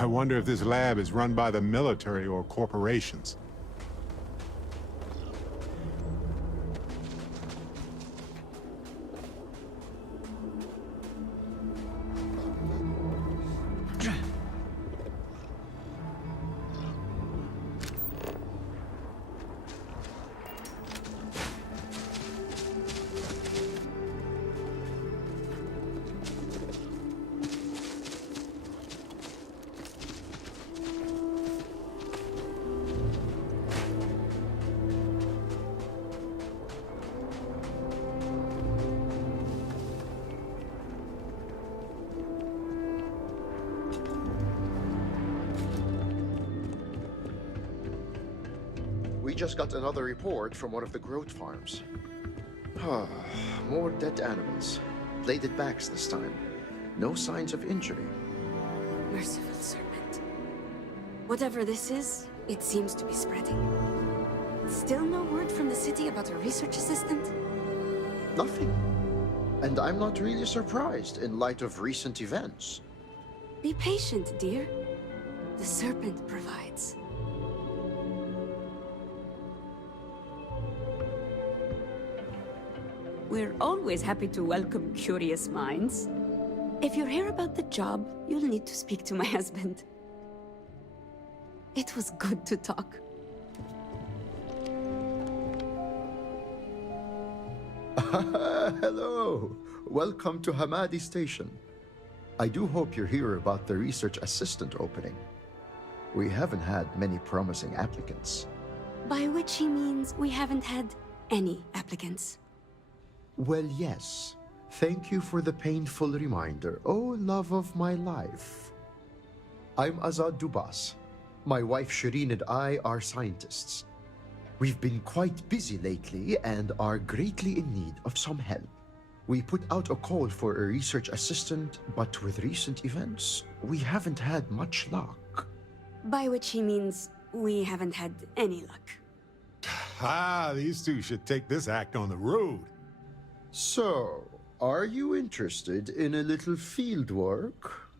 I wonder if this lab is run by the military or corporations. We just got another report from one of the growth farms. More dead animals. Bladed backs this time. No signs of injury. Merciful serpent. Whatever this is, it seems to be spreading. Still no word from the city about a research assistant? Nothing. And I'm not really surprised in light of recent events. Be patient, dear. The serpent provides. We're always happy to welcome curious minds. If you're here about the job, you'll need to speak to my husband. It was good to talk. Hello. Welcome to Hamadi Station. I do hope you're here about the research assistant opening. We haven't had many promising applicants. By which he means we haven't had any applicants. Well, yes. Thank you for the painful reminder, oh love of my life. I'm Azad Dubas. My wife Shireen and I are scientists. We've been quite busy lately and are greatly in need of some help. We put out a call for a research assistant, but with recent events, we haven't had much luck. By which he means we haven't had any luck. Ah, these two should take this act on the road. So, are you interested in a little field work?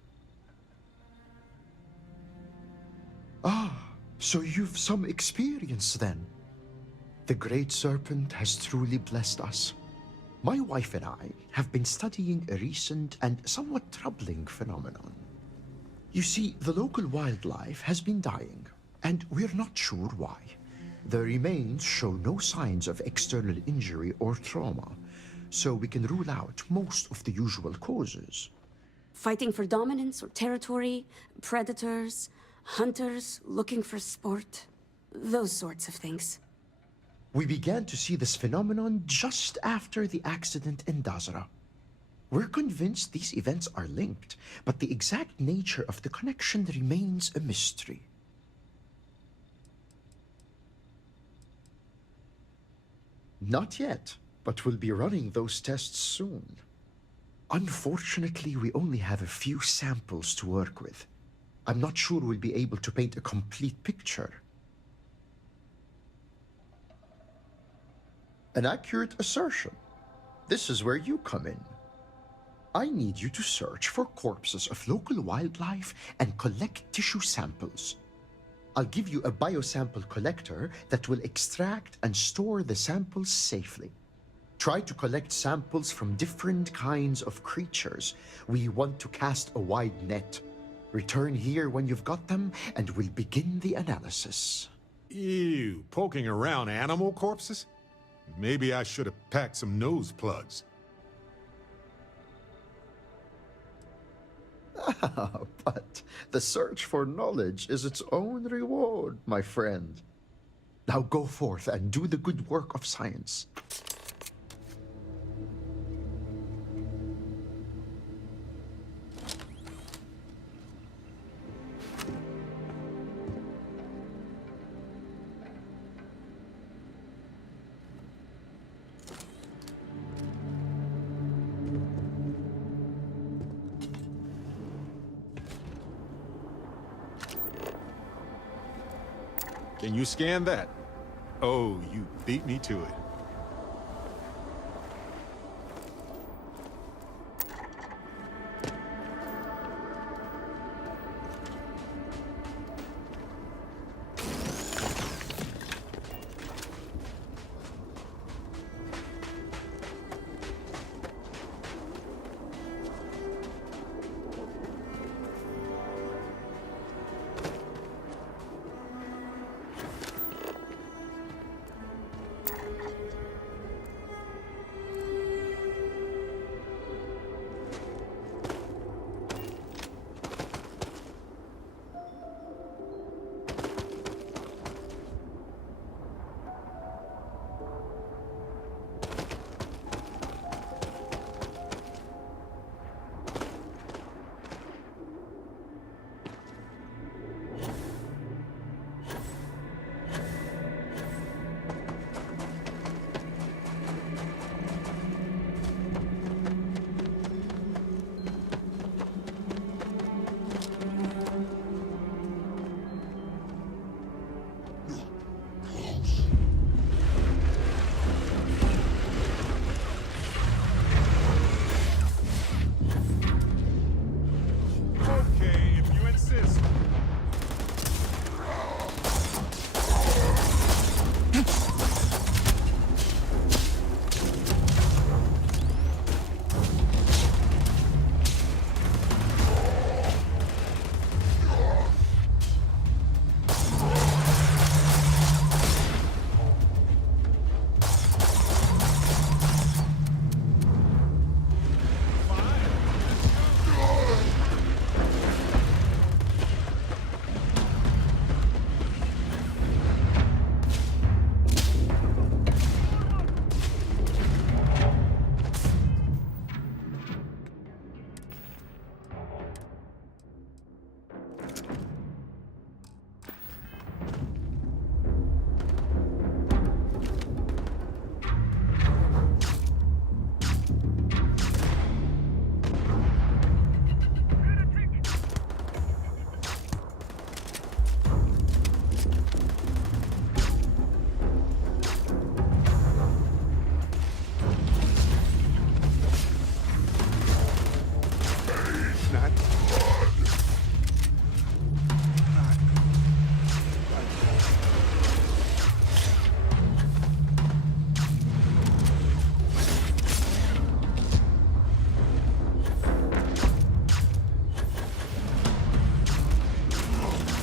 Ah, so you've some experience then. The Great Serpent has truly blessed us. My wife and I have been studying a recent and somewhat troubling phenomenon. You see, the local wildlife has been dying, and we're not sure why. The remains show no signs of external injury or trauma, so we can rule out most of the usual causes. Fighting for dominance or territory, predators, hunters looking for sport, those sorts of things. We began to see this phenomenon just after the accident in Dazra. We're convinced these events are linked, but the exact nature of the connection remains a mystery. Not yet, but we'll be running those tests soon. Unfortunately, we only have a few samples to work with. I'm not sure we'll be able to paint a complete picture. An accurate assertion. This is where you come in. I need you to search for corpses of local wildlife and collect tissue samples. I'll give you a biosample collector that will extract and store the samples safely. Try to collect samples from different kinds of creatures. We want to cast a wide net. Return here when you've got them, and we'll begin the analysis. Ew, poking around animal corpses? Maybe I should have packed some nose plugs. But the search for knowledge is its own reward, my friend. Now go forth and do the good work of science. Can you scan that? Oh, you beat me to it.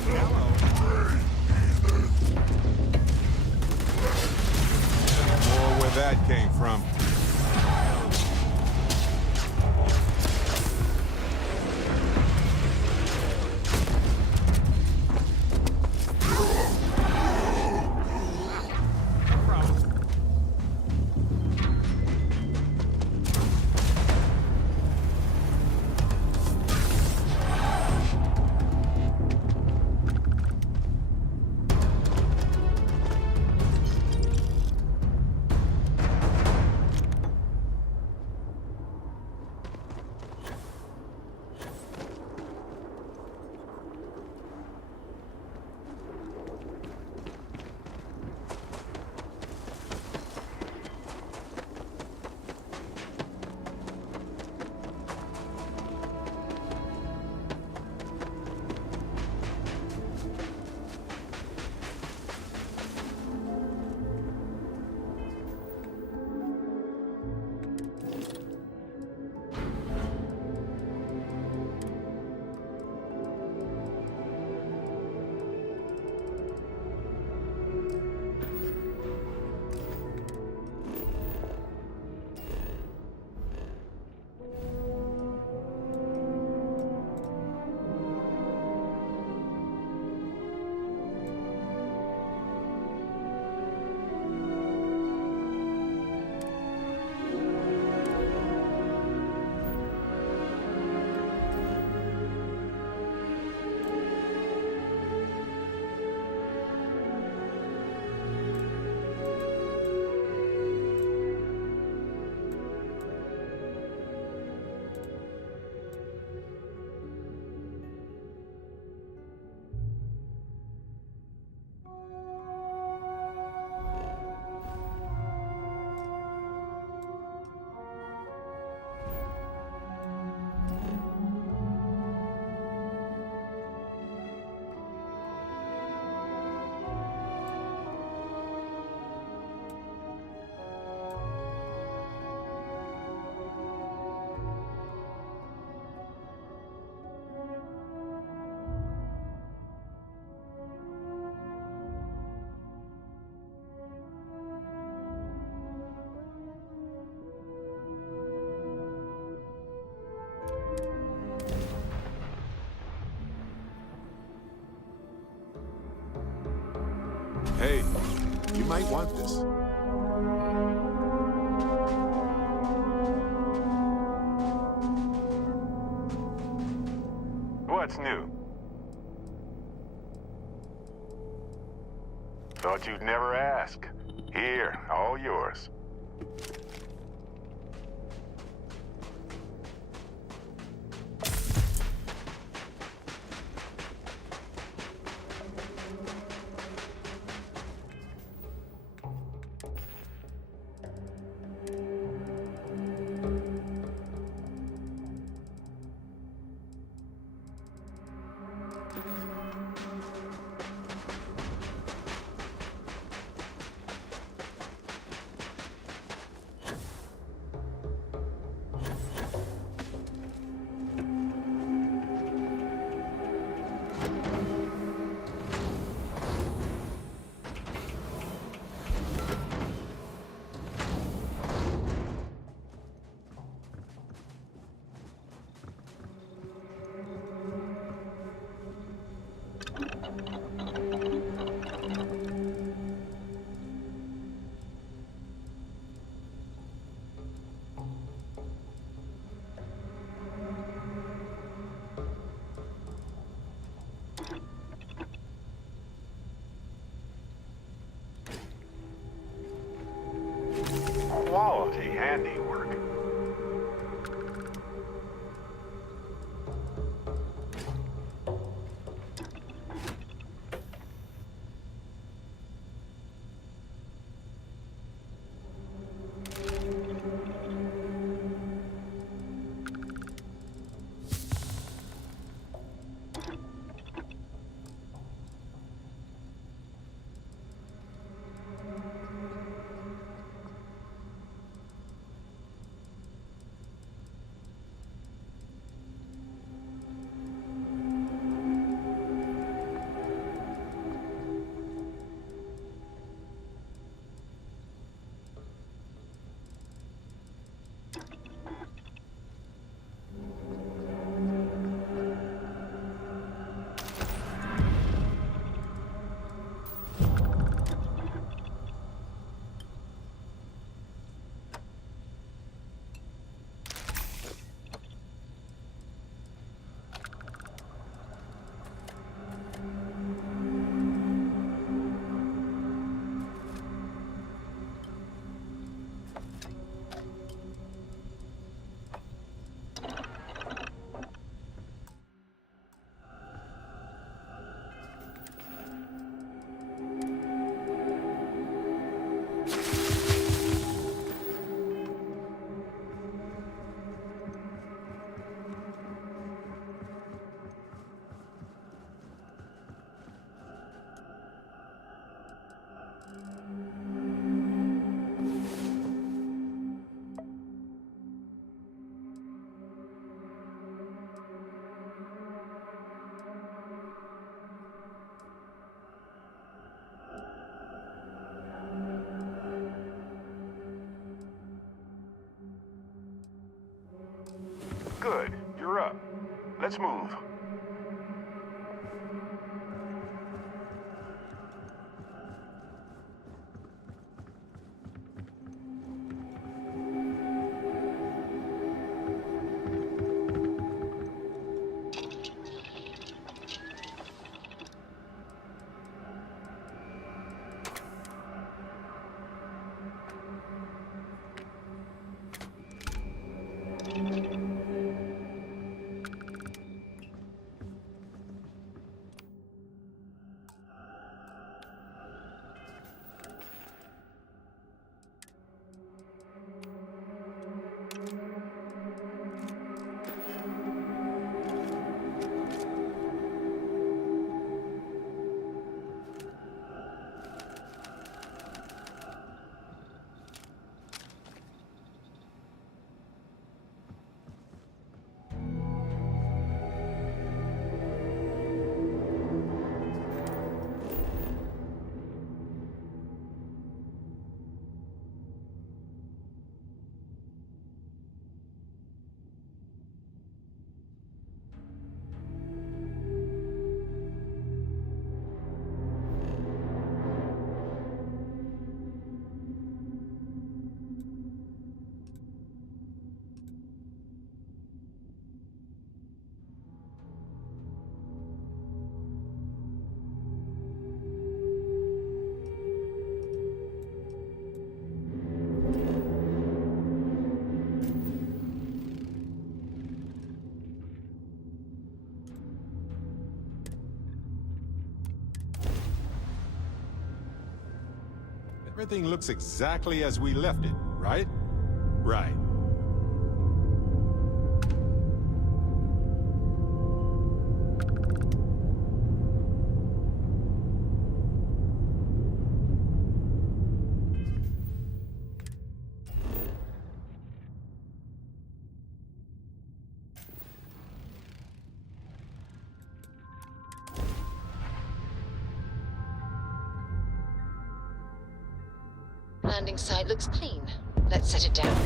More where that came from. Hey, you might want this. What's new? Thought you'd never ask. Here, all yours. Let's move. Everything looks exactly as we left it, right? Right. Landing site looks clean. Let's set it down.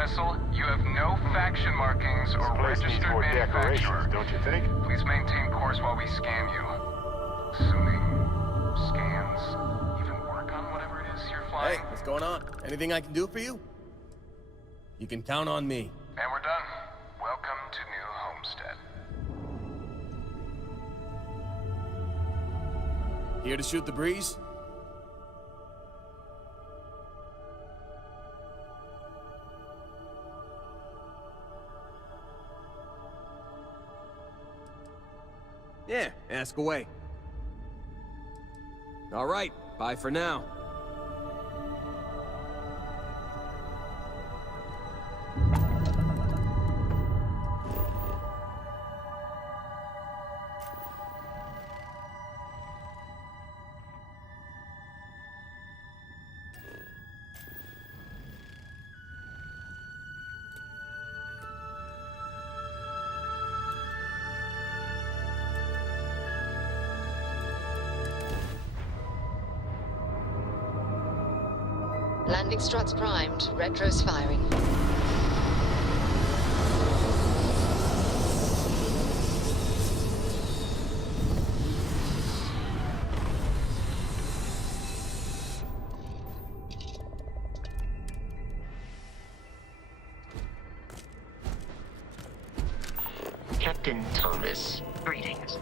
vessel. You have no faction markings or Place needs registered more manufacturer. decorations, don't you think? Please maintain course while we scan you. Assuming scans even work on whatever it is you're Hey, flying. what's going on? Anything I can do for you? You can count on me. And we're done. Welcome to New Homestead. Here to shoot the breeze? Yeah, ask away. All right, bye for now. Landing struts primed. Retros firing. Captain Thomas, greetings.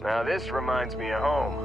Now this reminds me of home.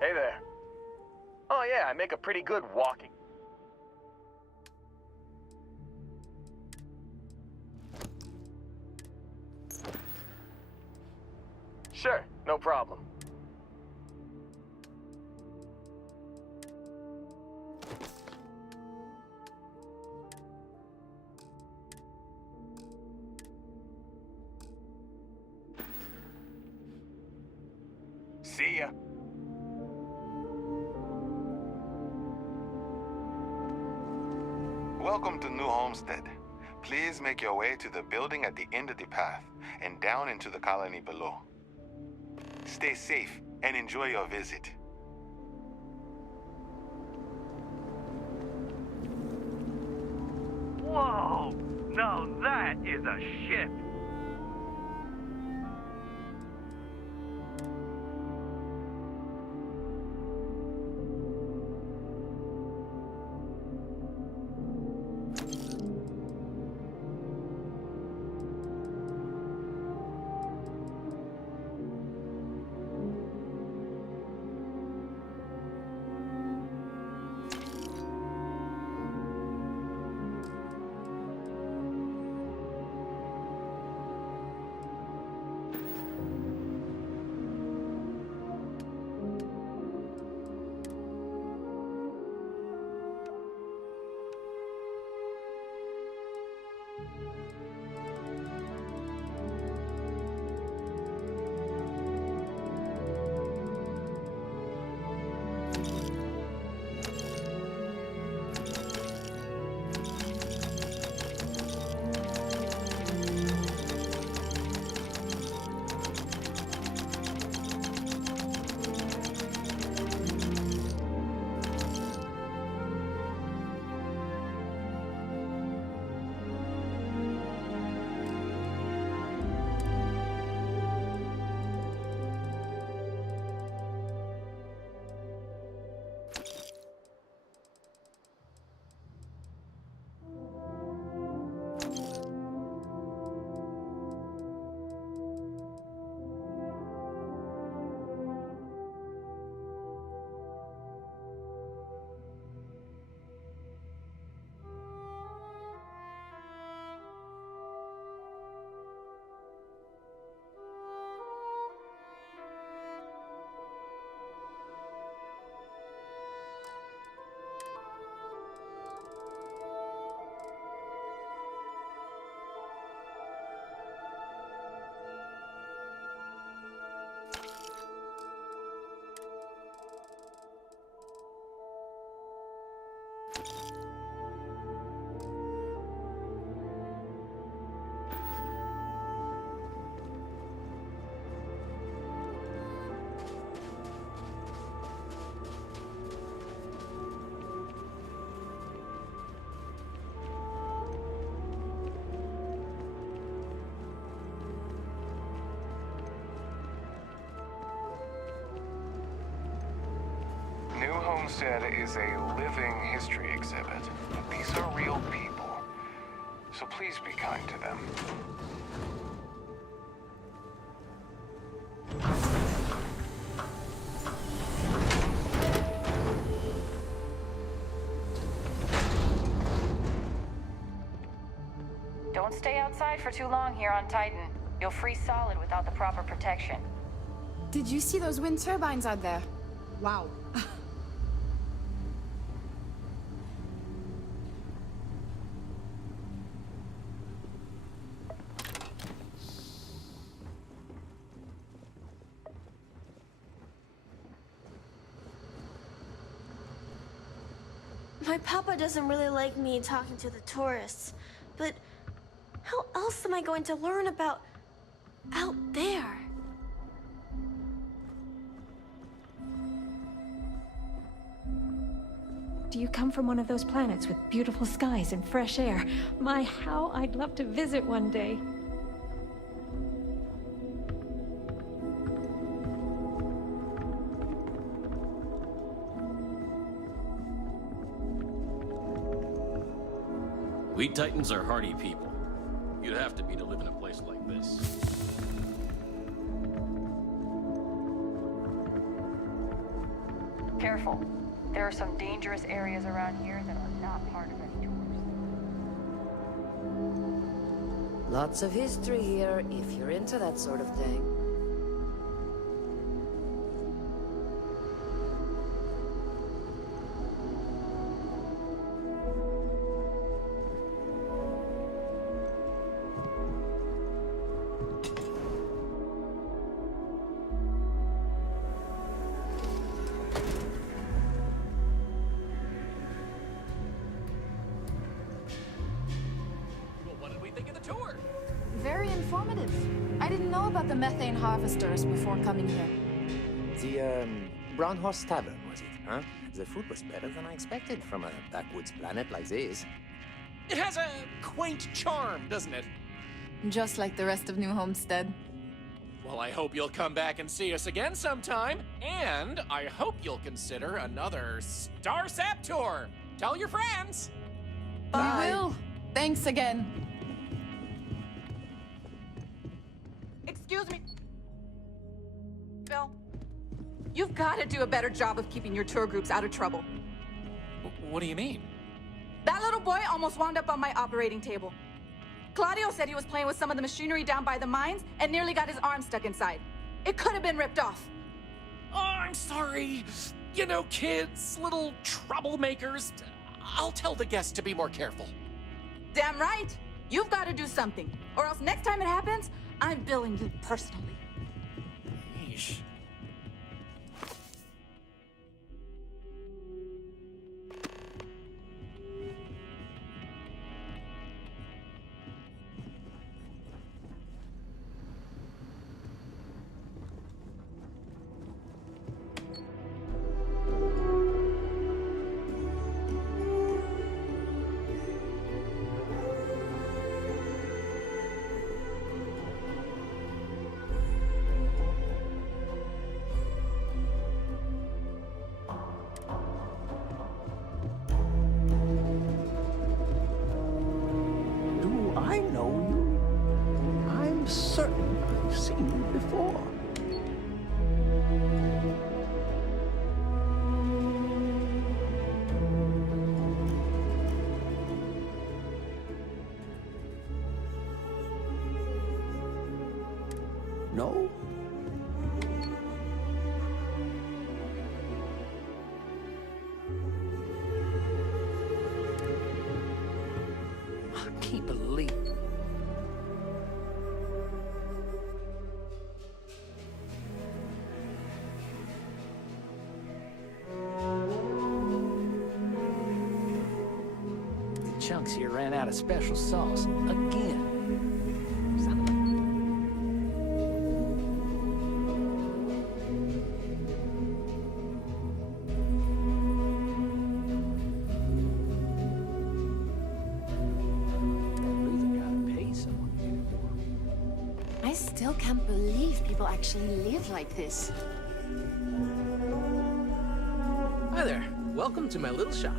Hey there. Oh yeah, I make a pretty good walking. Sure, no problem. See ya. Welcome to New Homestead. Please make your way to the building at the end of the path and down into the colony below. Stay safe and enjoy your visit. Whoa! Now that is a ship! New Homestead is a living history exhibit. These are real people, so please be kind to them. Don't stay outside for too long here on Titan. You'll freeze solid without the proper protection. Did you see those wind turbines out there? Wow. My papa doesn't really like me talking to the tourists, but how else am I going to learn about out there? Do you come from one of those planets with beautiful skies and fresh air? My, how I'd love to visit one day. We Titans are hardy people. You'd have to be to live in a place like this. Careful. There are some dangerous areas around here that are not part of any tours. Lots of history here, if you're into that sort of thing. Very informative. I didn't know about the methane harvesters before coming here. The, Brown Horse Tavern, was it, huh? The food was better than I expected from a backwoods planet like this. It has a quaint charm, doesn't it? Just like the rest of New Homestead. Well, I hope you'll come back and see us again sometime. And I hope you'll consider another Starsap tour. Tell your friends. Bye. We will. Thanks again. Excuse me. Bill, you've got to do a better job of keeping your tour groups out of trouble. What do you mean? That little boy almost wound up on my operating table. Claudio said he was playing with some of the machinery down by the mines and nearly got his arm stuck inside. It could have been ripped off. Oh, I'm sorry. You know, kids, little troublemakers. I'll tell the guests to be more careful. Damn right. You've got to do something, or else next time it happens, I'm billing you personally. Yeesh. No? I can't believe. The chunks here ran out of special sauce again. I still can't believe people actually live like this. Hi there. Welcome to my little shop.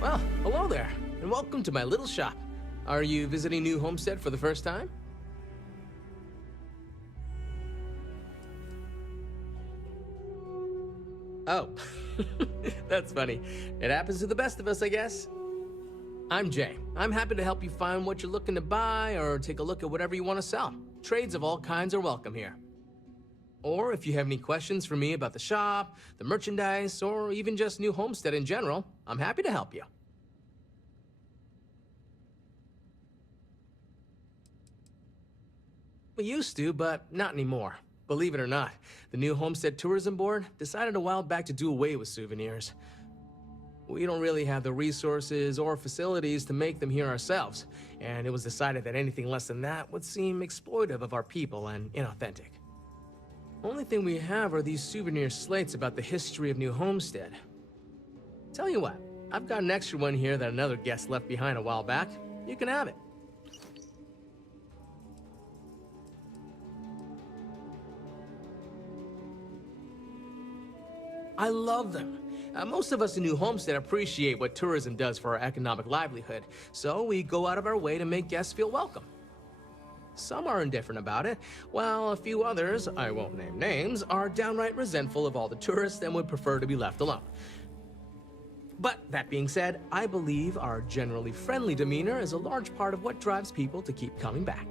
Well, hello there, and welcome to my little shop. Are you visiting New Homestead for the first time? Oh, That's funny. It happens to the best of us, I guess. I'm Jay. I'm happy to help you find what you're looking to buy or take a look at whatever you want to sell. Trades of all kinds are welcome here. Or if you have any questions for me about the shop, the merchandise, or even just New Homestead in general, I'm happy to help you. We used to, but not anymore. Believe it or not, the New Homestead Tourism Board decided a while back to do away with souvenirs. We don't really have the resources or facilities to make them here ourselves, and it was decided that anything less than that would seem exploitive of our people and inauthentic. Only thing we have are these souvenir slates about the history of New Homestead. Tell you what, I've got an extra one here that another guest left behind a while back. You can have it. I love them. Most of us in New Homestead appreciate what tourism does for our economic livelihood, so we go out of our way to make guests feel welcome. Some are indifferent about it, while a few others, I won't name names, are downright resentful of all the tourists and would prefer to be left alone. But that being said, I believe our generally friendly demeanor is a large part of what drives people to keep coming back.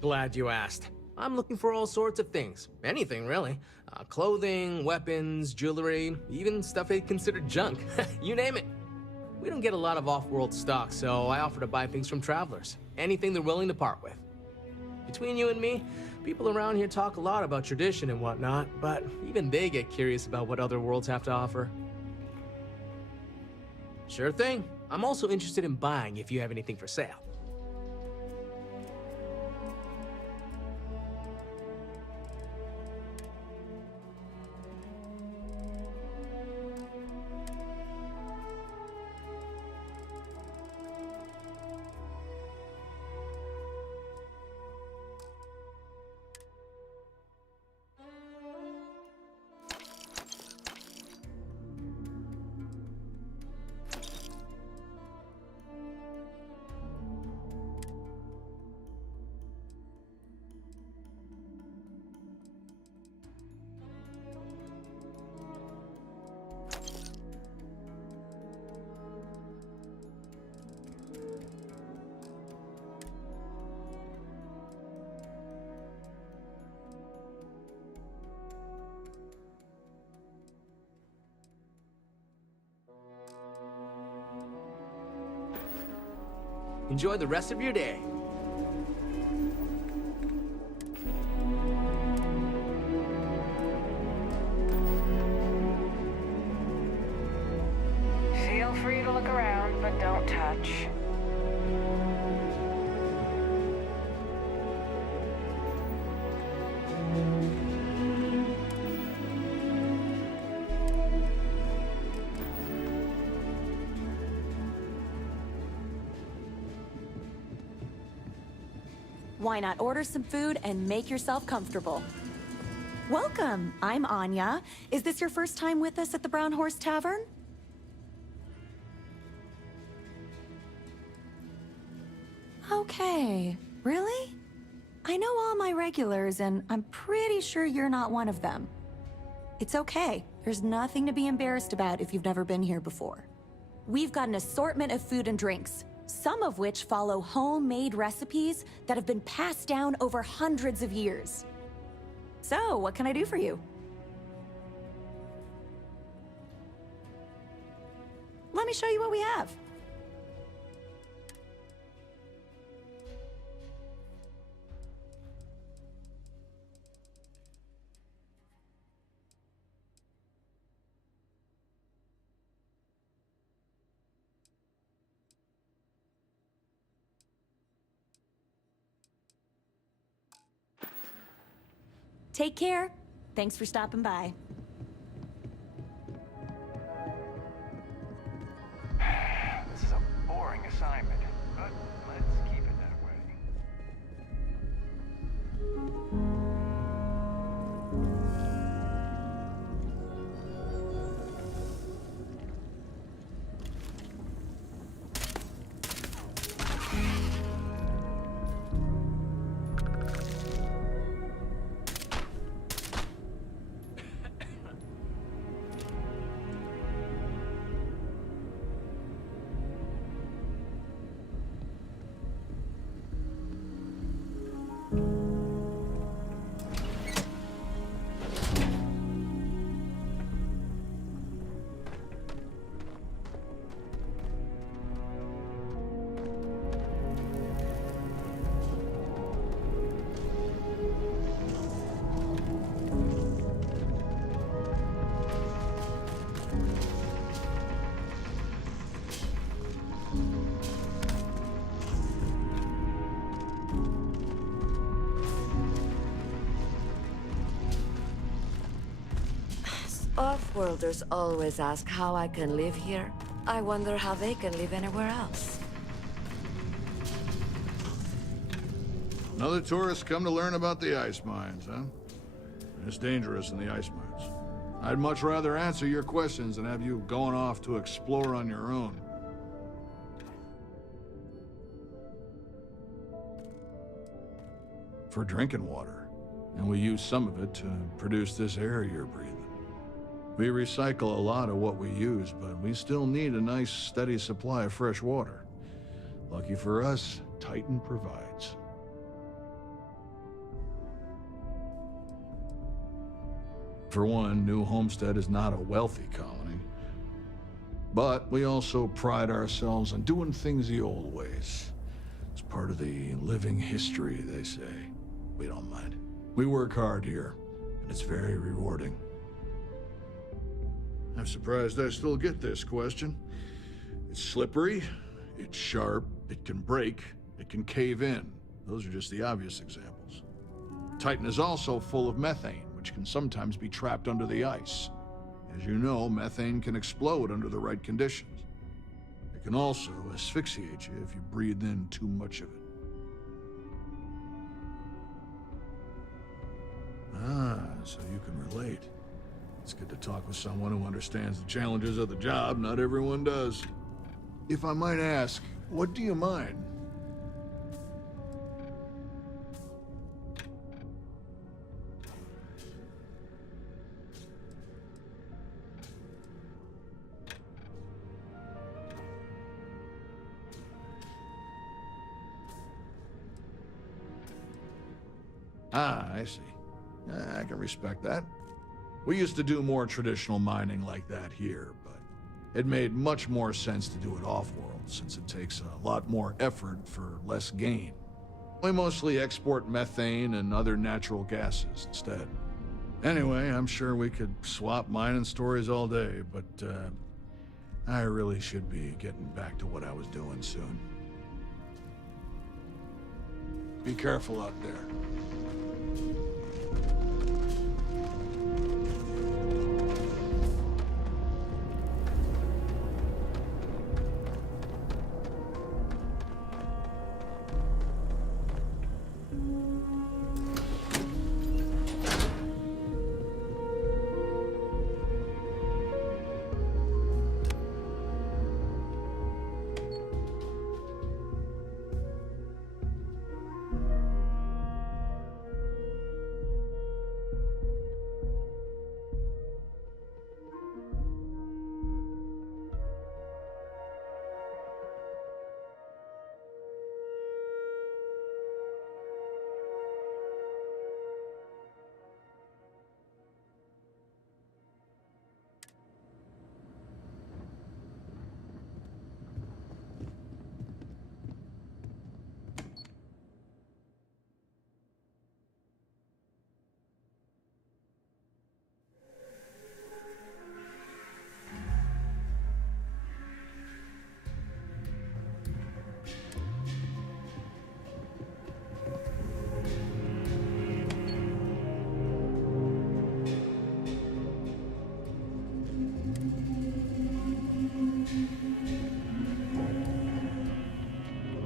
Glad you asked. I'm looking for all sorts of things. Anything, really. Clothing, weapons, jewelry, even stuff they consider junk. You name it. We don't get a lot of off-world stock, so I offer to buy things from travelers. Anything they're willing to part with. Between you and me, people around here talk a lot about tradition and whatnot, but even they get curious about what other worlds have to offer. Sure thing. I'm also interested in buying if you have anything for sale. Enjoy the rest of your day. Feel free to look around, but don't touch. Why not order some food and make yourself comfortable? Welcome, I'm Anya. Is this your first time with us at the Brown Horse Tavern? Okay, really? I know all my regulars, and I'm pretty sure you're not one of them. It's okay. There's nothing to be embarrassed about if you've never been here before. We've got an assortment of food and drinks, some of which follow homemade recipes that have been passed down over hundreds of years. So, what can I do for you? Let me show you what we have. Take care. Thanks for stopping by. This is a boring assignment, but let's keep it that way. Off-worlders always ask how I can live here. I wonder how they can live anywhere else. Another tourist come to learn about the ice mines, huh? It's dangerous in the ice mines. I'd much rather answer your questions than have you going off to explore on your own. For drinking water, and we use some of it to produce this air you're breathing. We recycle a lot of what we use, but we still need a nice, steady supply of fresh water. Lucky for us, Titan provides. For one, New Homestead is not a wealthy colony. But we also pride ourselves on doing things the old ways. It's part of the living history, they say. We don't mind. We work hard here, and it's very rewarding. I'm surprised I still get this question. It's slippery, it's sharp, it can break, it can cave in. Those are just the obvious examples. Titan is also full of methane, which can sometimes be trapped under the ice. As you know, methane can explode under the right conditions. It can also asphyxiate you if you breathe in too much of it. Ah, so you can relate. It's good to talk with someone who understands the challenges of the job. Not everyone does. If I might ask, what do you mind? Ah, I see. I can respect that. We used to do more traditional mining like that here, but it made much more sense to do it off-world, since it takes a lot more effort for less gain. We mostly export methane and other natural gases instead. Anyway, I'm sure we could swap mining stories all day, but I really should be getting back to what I was doing soon. Be careful out there.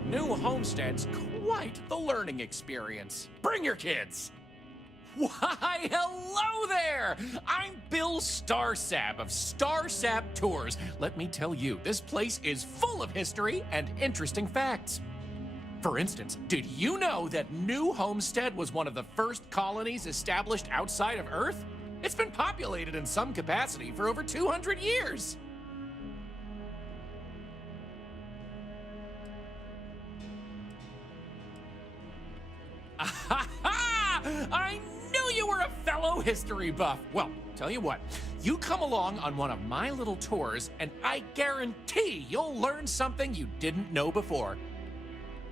New Homestead's quite the learning experience. Bring your kids! Why, hello there! I'm Bill Starsap of Starsap Tours. Let me tell you, this place is full of history and interesting facts. For instance, did you know that New Homestead was one of the first colonies established outside of Earth? It's been populated in some capacity for over 200 years. I knew you were a fellow history buff. Well, tell you what, you come along on one of my little tours, and I guarantee you'll learn something you didn't know before.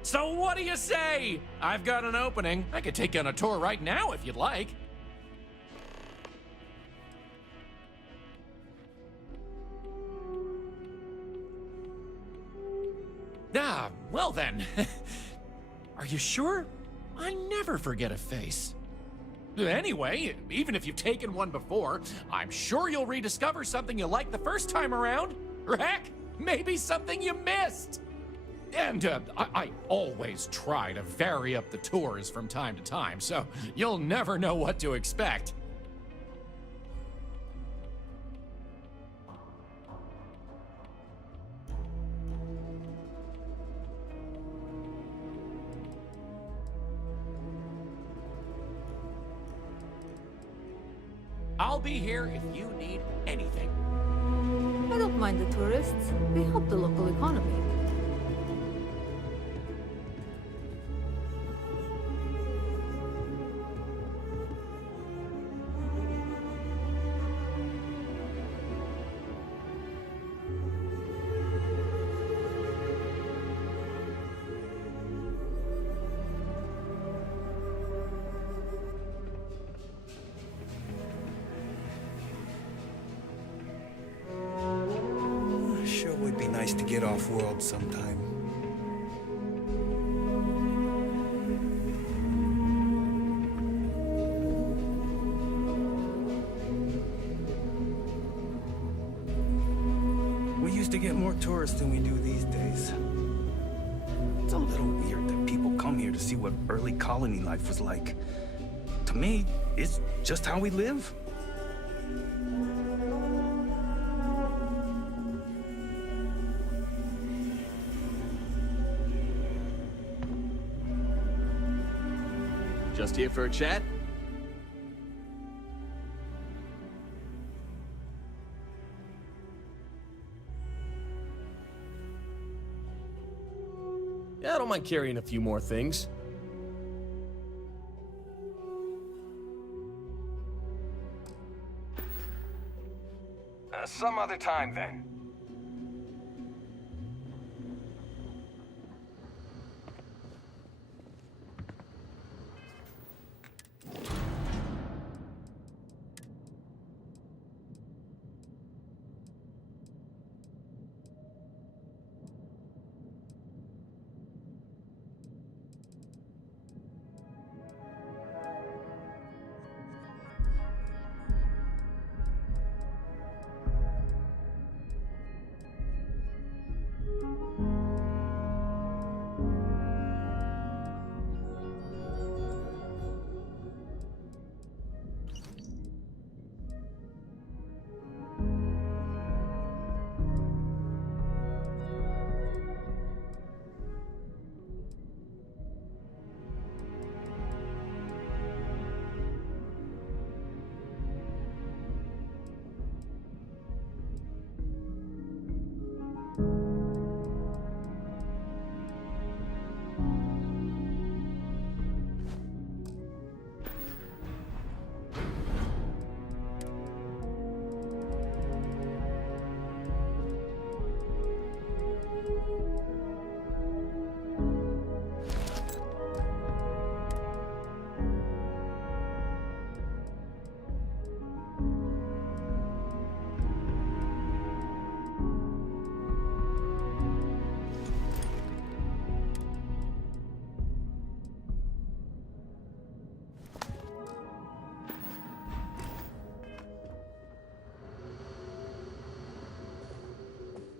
So what do you say? I've got an opening. I could take you on a tour right now if you'd like. Ah, well then. Are you sure? I never forget a face. Anyway, even if you've taken one before, I'm sure you'll rediscover something you liked the first time around. Or heck, maybe something you missed. And I always try to vary up the tours from time to time, so you'll never know what to expect. I'll be here if you need anything. I don't mind the tourists. They help the local economy. Sure would be nice to get off-world sometime. We used to get more tourists than we do these days. It's a little weird that people come here to see what early colony life was like. To me, it's just how we live. Just here for a chat? Yeah, I don't mind carrying a few more things. Some other time, then.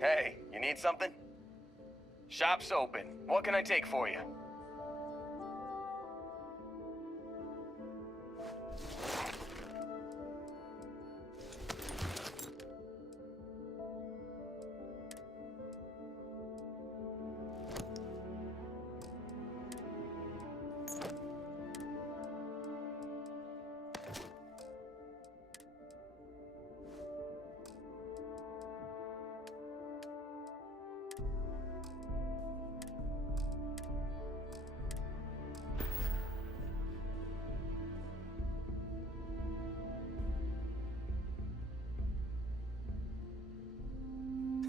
Hey, you need something? Shop's open. What can I take for you?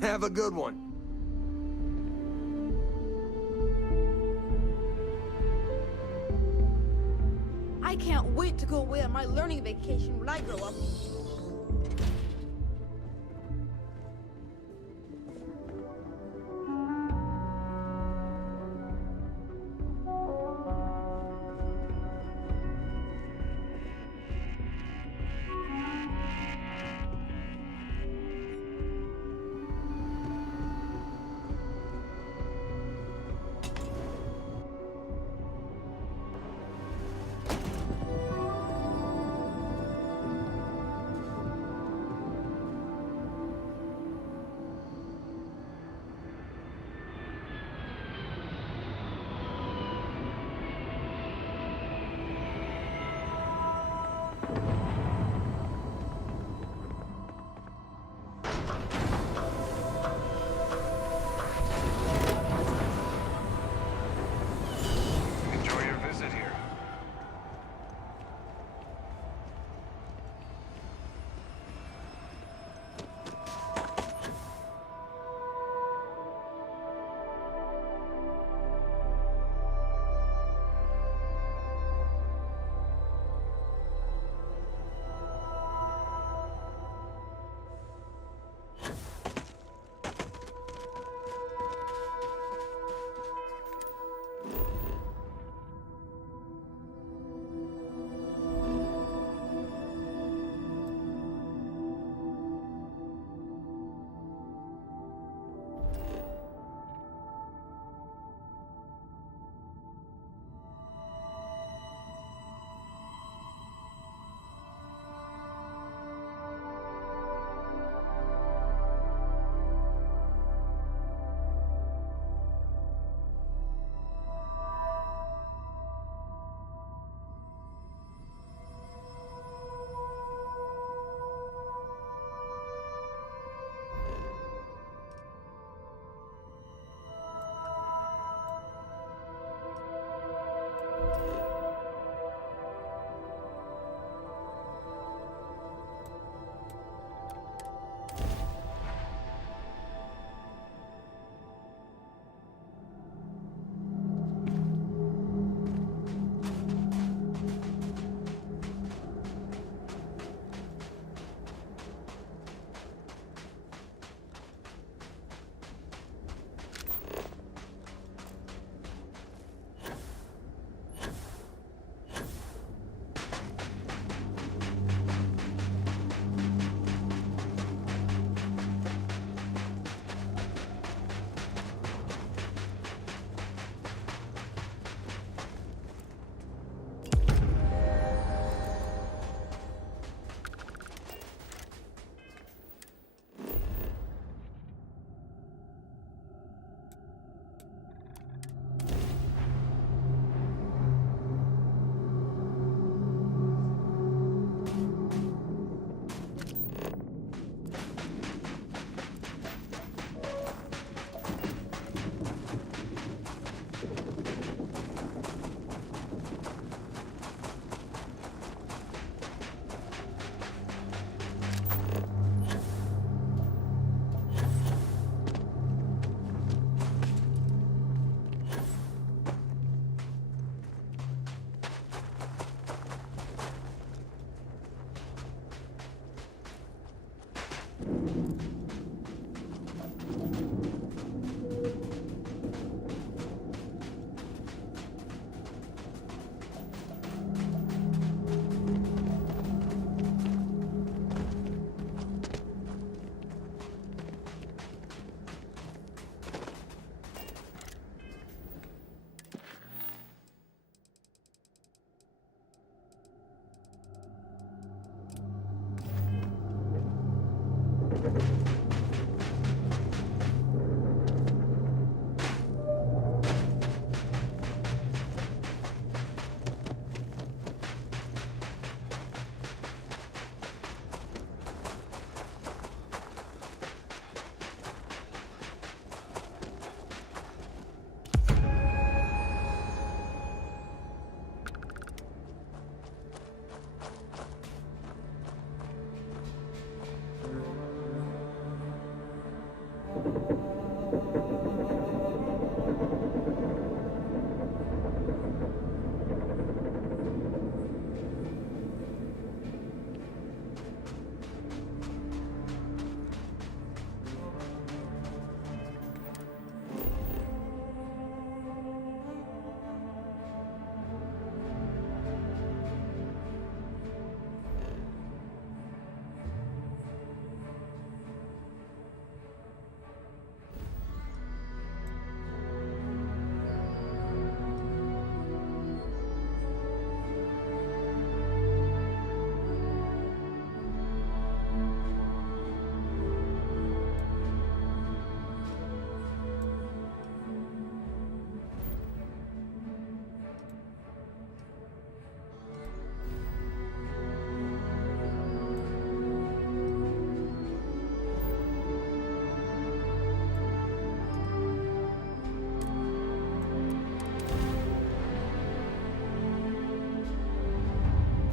Have a good one. I can't wait to go away on my learning vacation when I grow up.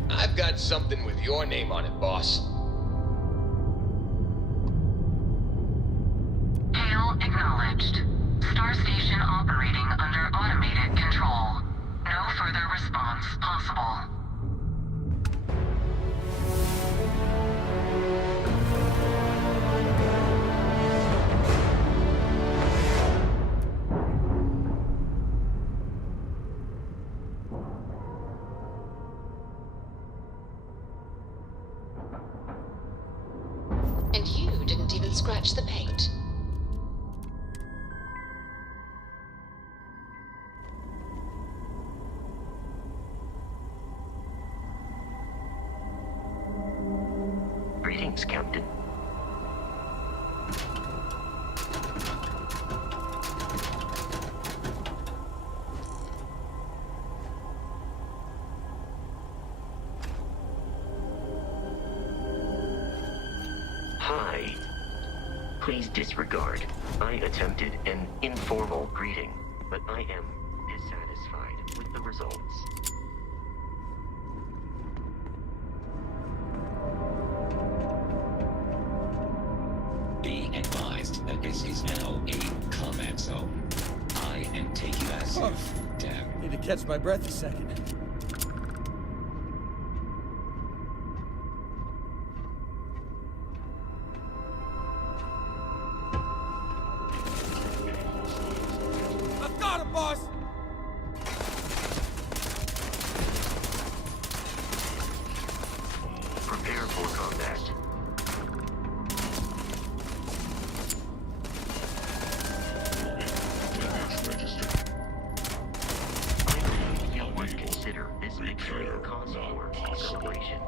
I've got something with your name on it, boss. Hail acknowledged. Star station operating under automated control. No further response possible. And you didn't even scratch the paint. Greetings, Captain. Hi. Please disregard. I attempted an informal greeting, but I am dissatisfied with the results. Be advised that this is now a combat zone. I am taking massive damage. Need to catch my breath a second. I've got him, boss! Prepare for combat. I would consider this victory a cause for celebration.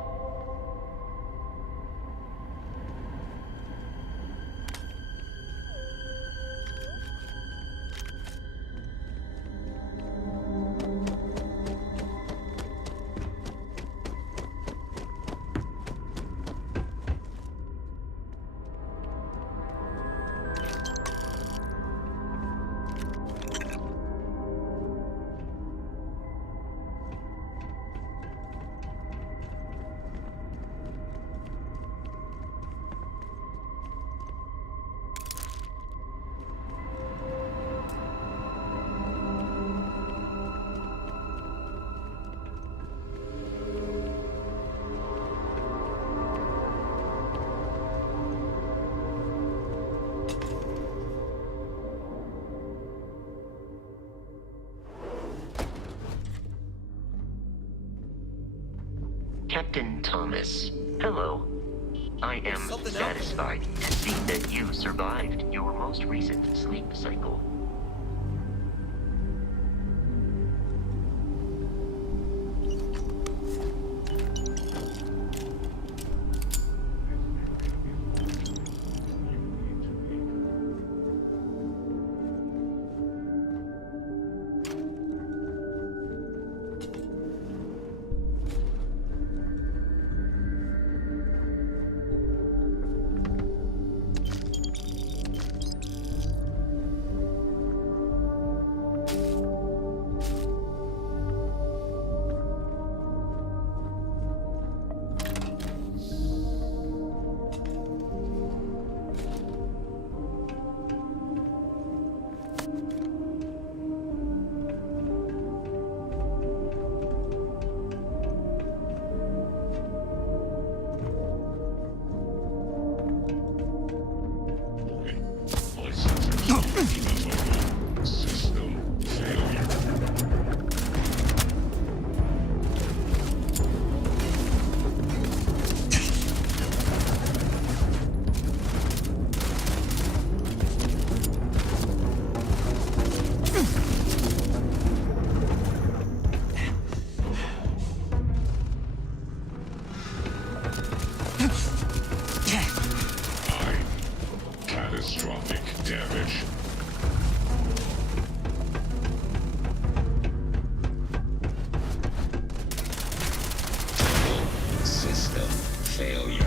Captain Thomas, hello. I am satisfied to see that you survived your most recent sleep cycle. System failure. Catastrophic damage. System failure.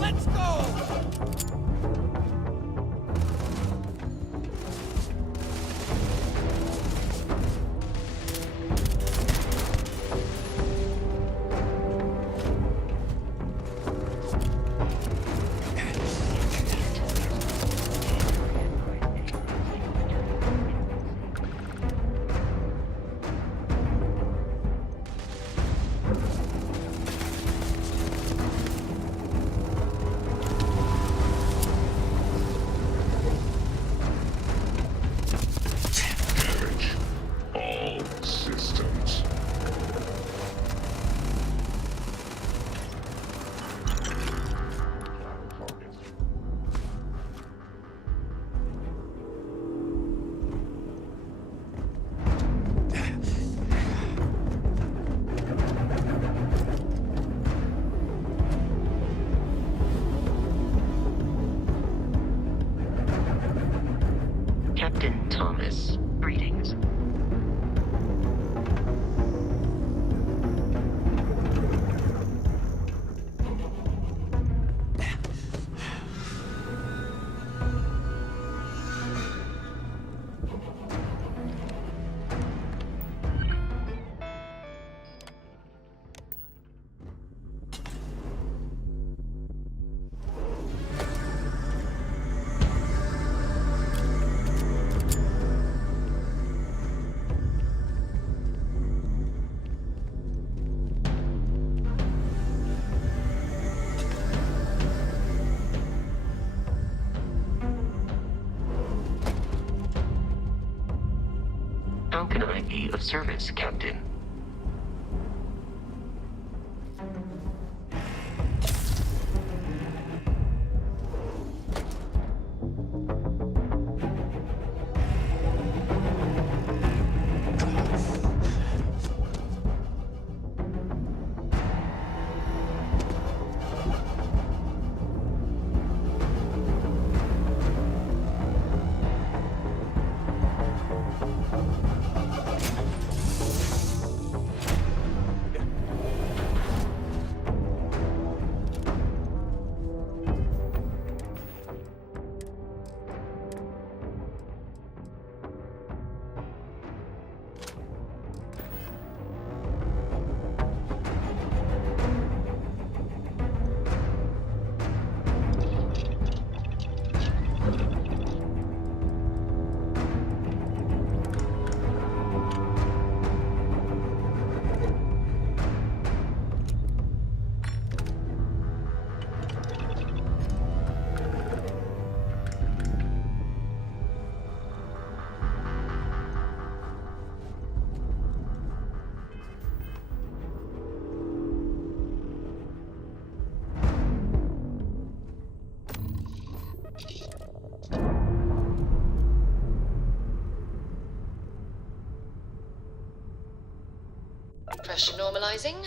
Let's go! Damage. All systems. Captain Thomas, greetings. How can I be of service, Captain? Pressure normalizing.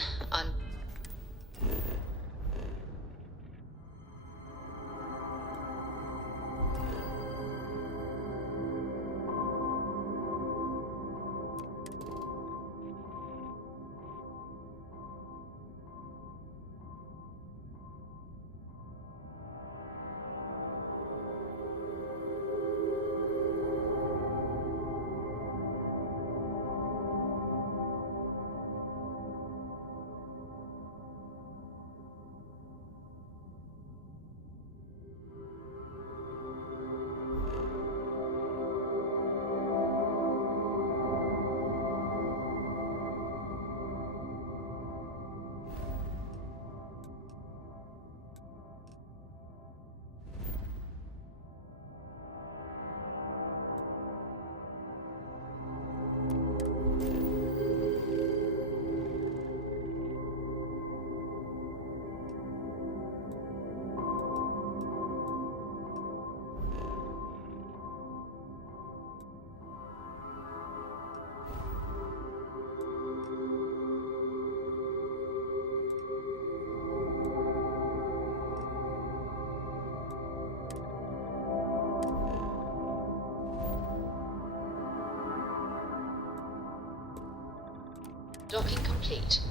Docking complete.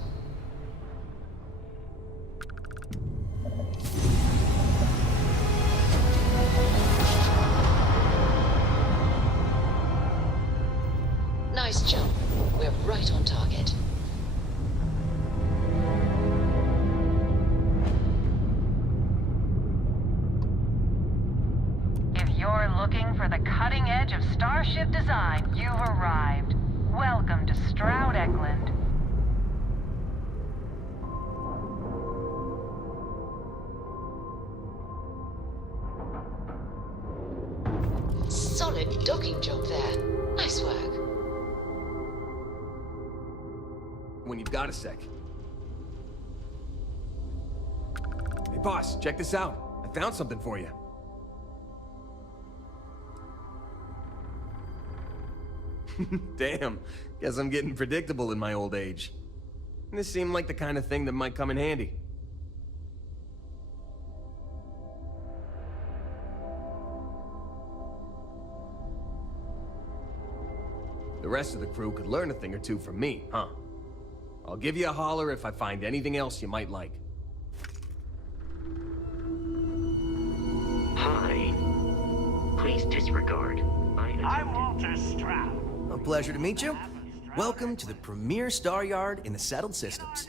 Nice jump. We're right on target. If you're looking for the cutting edge of starship design, you've arrived. Welcome to Stroud Eklund. Solid docking job there. Nice work. When you've got a sec. Hey, boss, check this out. I found something for you. Damn, guess I'm getting predictable in my old age. This seemed like the kind of thing that might come in handy. The rest of the crew could learn a thing or two from me, huh? I'll give you a holler if I find anything else you might like. Hi. Please disregard. I'm Walter Stroud. A pleasure to meet you. Welcome to the premier star yard in the settled systems.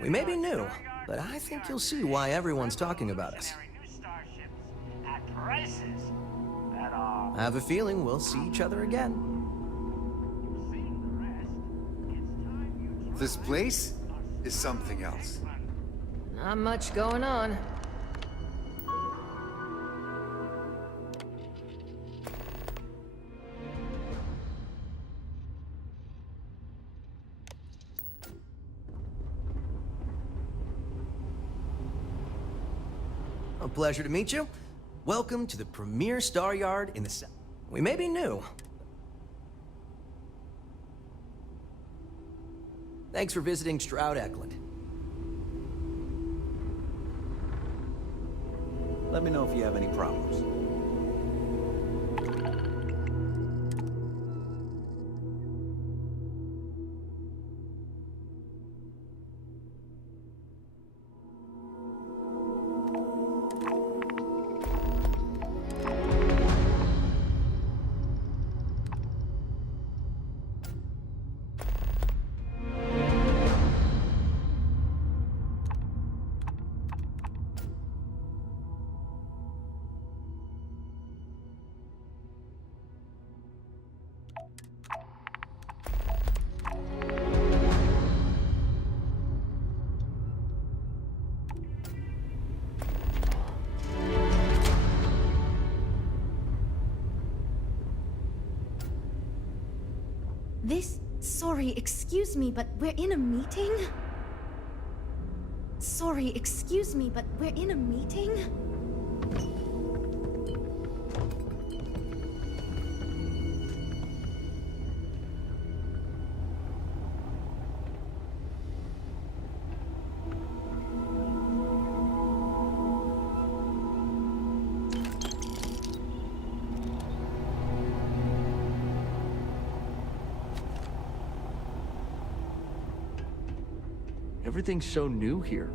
We may be new, but I think you'll see why everyone's talking about us. At prices that are... I have a feeling we'll see each other again. This place is something else. Not much going on. A pleasure to meet you. Welcome to the premier star yard in the set. We may be new. Thanks for visiting Stroud Eklund. Let me know if you have any problems. Sorry, excuse me, but we're in a meeting? Sorry, excuse me, but we're in a meeting? Everything's so new here.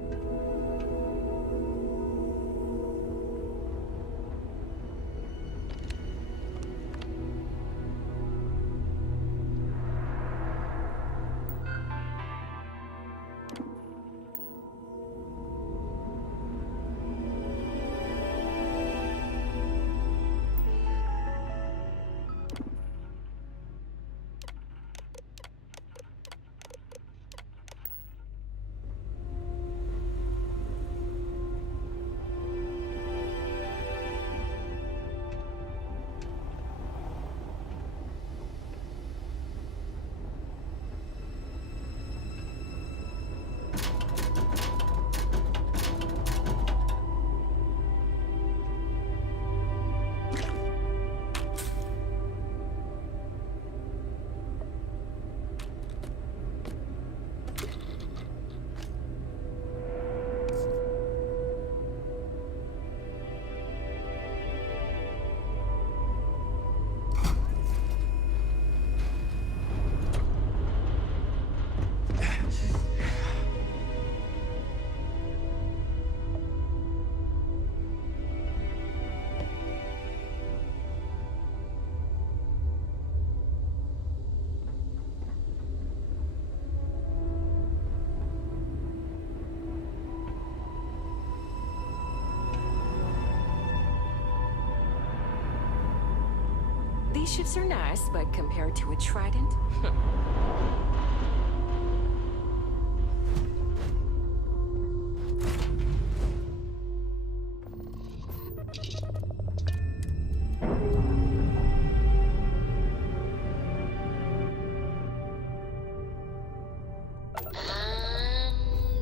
These ships are nice, but compared to a trident?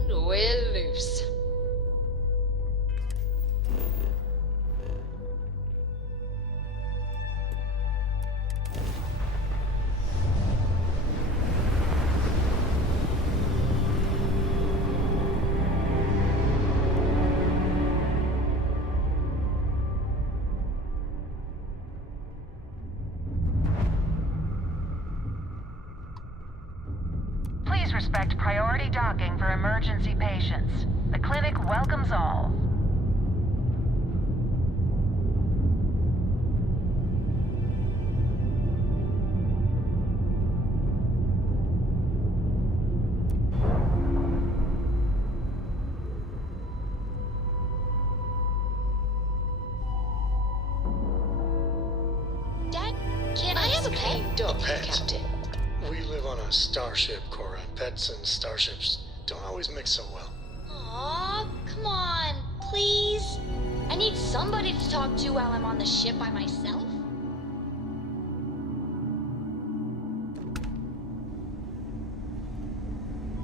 And we're loose. Please respect priority docking for emergency patients. The clinic welcomes all. Dad, can I have a pet dog, Pet? Captain? We live on a starship, Cora. Pets and starships don't always mix so well. Aw, come on, please. I need somebody to talk to while I'm on the ship by myself.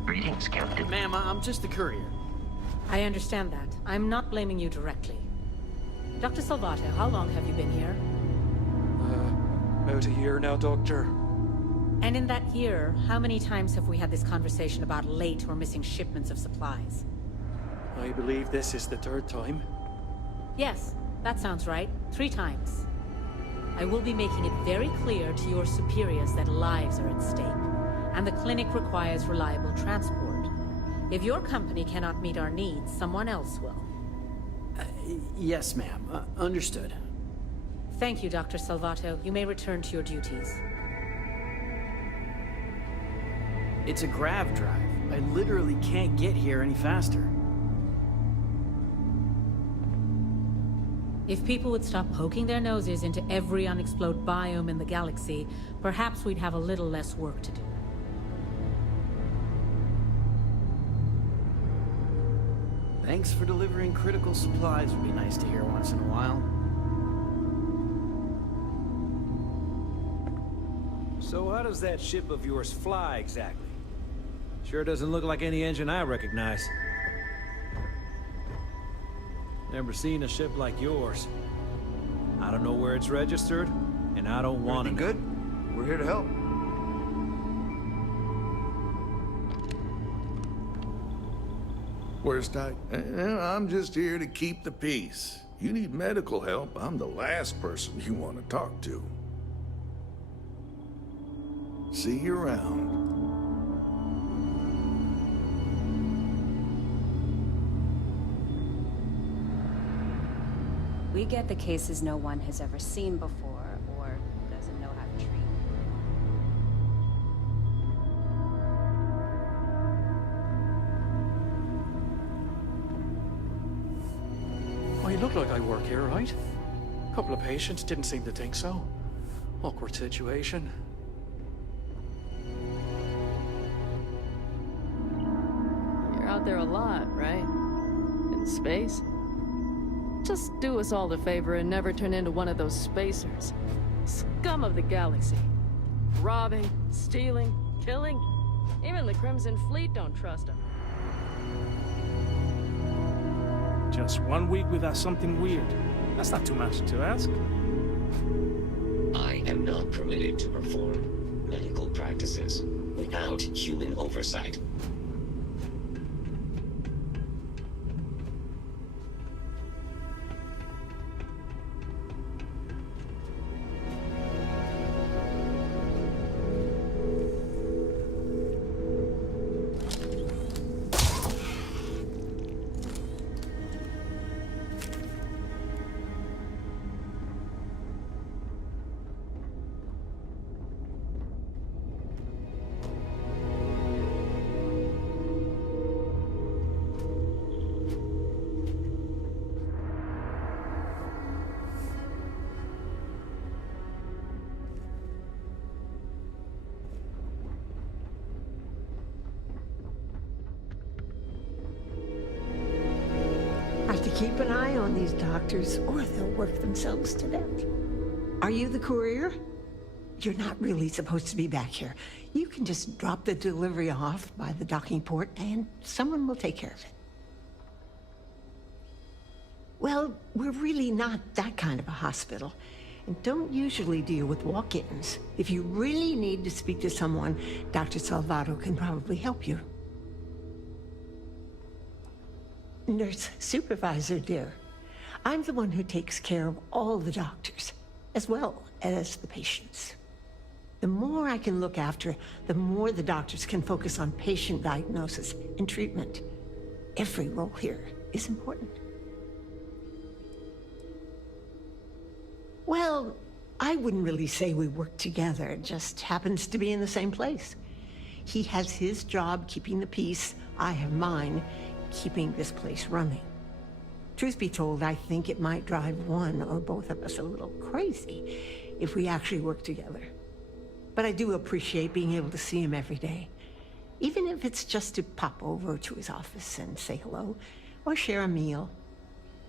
Greetings, Captain. Ma'am, I'm just a courier. I understand that. I'm not blaming you directly. Dr. Salvato, how long have you been here? About a year now, Doctor. And in that year, how many times have we had this conversation about late or missing shipments of supplies? I believe this is the third time. Yes, that sounds right. 3 times. I will be making it very clear to your superiors that lives are at stake, and the clinic requires reliable transport. If your company cannot meet our needs, someone else will. Yes, ma'am. Understood. Thank you, Dr. Salvato. You may return to your duties. It's a grav drive. I literally can't get here any faster. If people would stop poking their noses into every unexplored biome in the galaxy, perhaps we'd have a little less work to do. Thanks for delivering critical supplies would be nice to hear once in a while. So how does that ship of yours fly exactly? Sure doesn't look like any engine I recognize. Never seen a ship like yours. I don't know where it's registered, and I don't want to. Good? We're here to help. Where's Ty? I'm just here to keep the peace. You need medical help, I'm the last person you want to talk to. See you around. We get the cases no one has ever seen before, or doesn't know how to treat. Well, you look like I work here, right? A couple of patients didn't seem to think so. Awkward situation. You're out there a lot, right? In space? Just do us all the favor and never turn into one of those spacers. Scum of the galaxy. Robbing, stealing, killing. Even the Crimson Fleet don't trust them. Just 1 week without something weird. That's not too much to ask. I am not permitted to perform medical practices without human oversight. Have to keep an eye on these doctors, or they'll work themselves to death. Are you the courier? You're not really supposed to be back here. You can just drop the delivery off by the docking port, and someone will take care of it. Well, we're really not that kind of a hospital, and don't usually deal with walk-ins. If you really need to speak to someone, Dr. Salvato can probably help you. Nurse supervisor, dear. I'm the one who takes care of all the doctors, as well as the patients. The more I can look after, the more the doctors can focus on patient diagnosis and treatment. Every role here is important. Well, I wouldn't really say we work together. It just happens to be in the same place. He has his job keeping the peace. I have mine keeping this place running. Truth be told, I think it might drive one or both of us a little crazy if we actually work together. But I do appreciate being able to see him every day, even if it's just to pop over to his office and say hello or share a meal.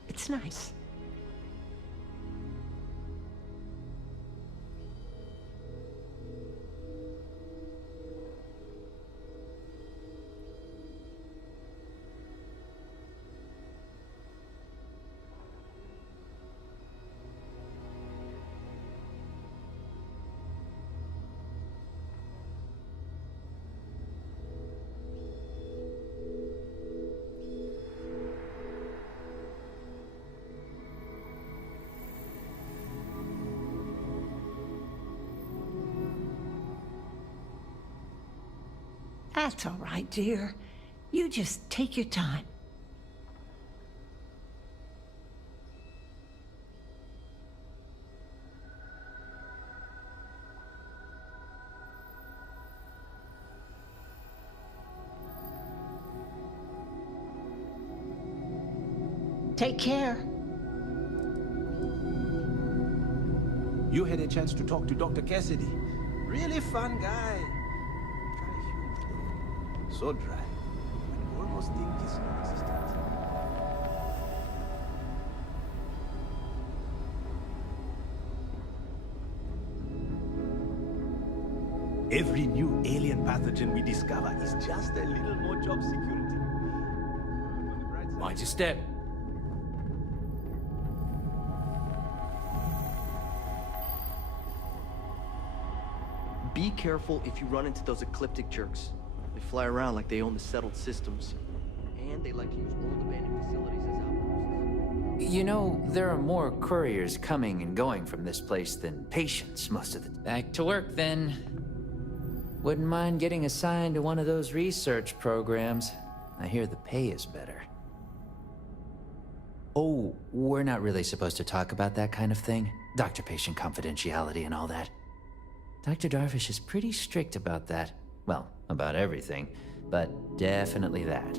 It's nice. That's all right, dear. You just take your time. Take care. You had a chance to talk to Dr. Cassidy. Really fun guy. So dry. You almost think he's non-existent. Every new alien pathogen we discover is just a little more job security. Mind your step. Be careful if you run into those ecliptic jerks. They fly around like they own the settled systems. And they like to use old abandoned facilities as outposts. You know, there are more couriers coming and going from this place than patients most of the time. Back to work, then. Wouldn't mind getting assigned to one of those research programs. I hear the pay is better. Oh, we're not really supposed to talk about that kind of thing. Doctor-patient confidentiality and all that. Dr. Darvish is pretty strict about that. Well, about everything, but definitely that.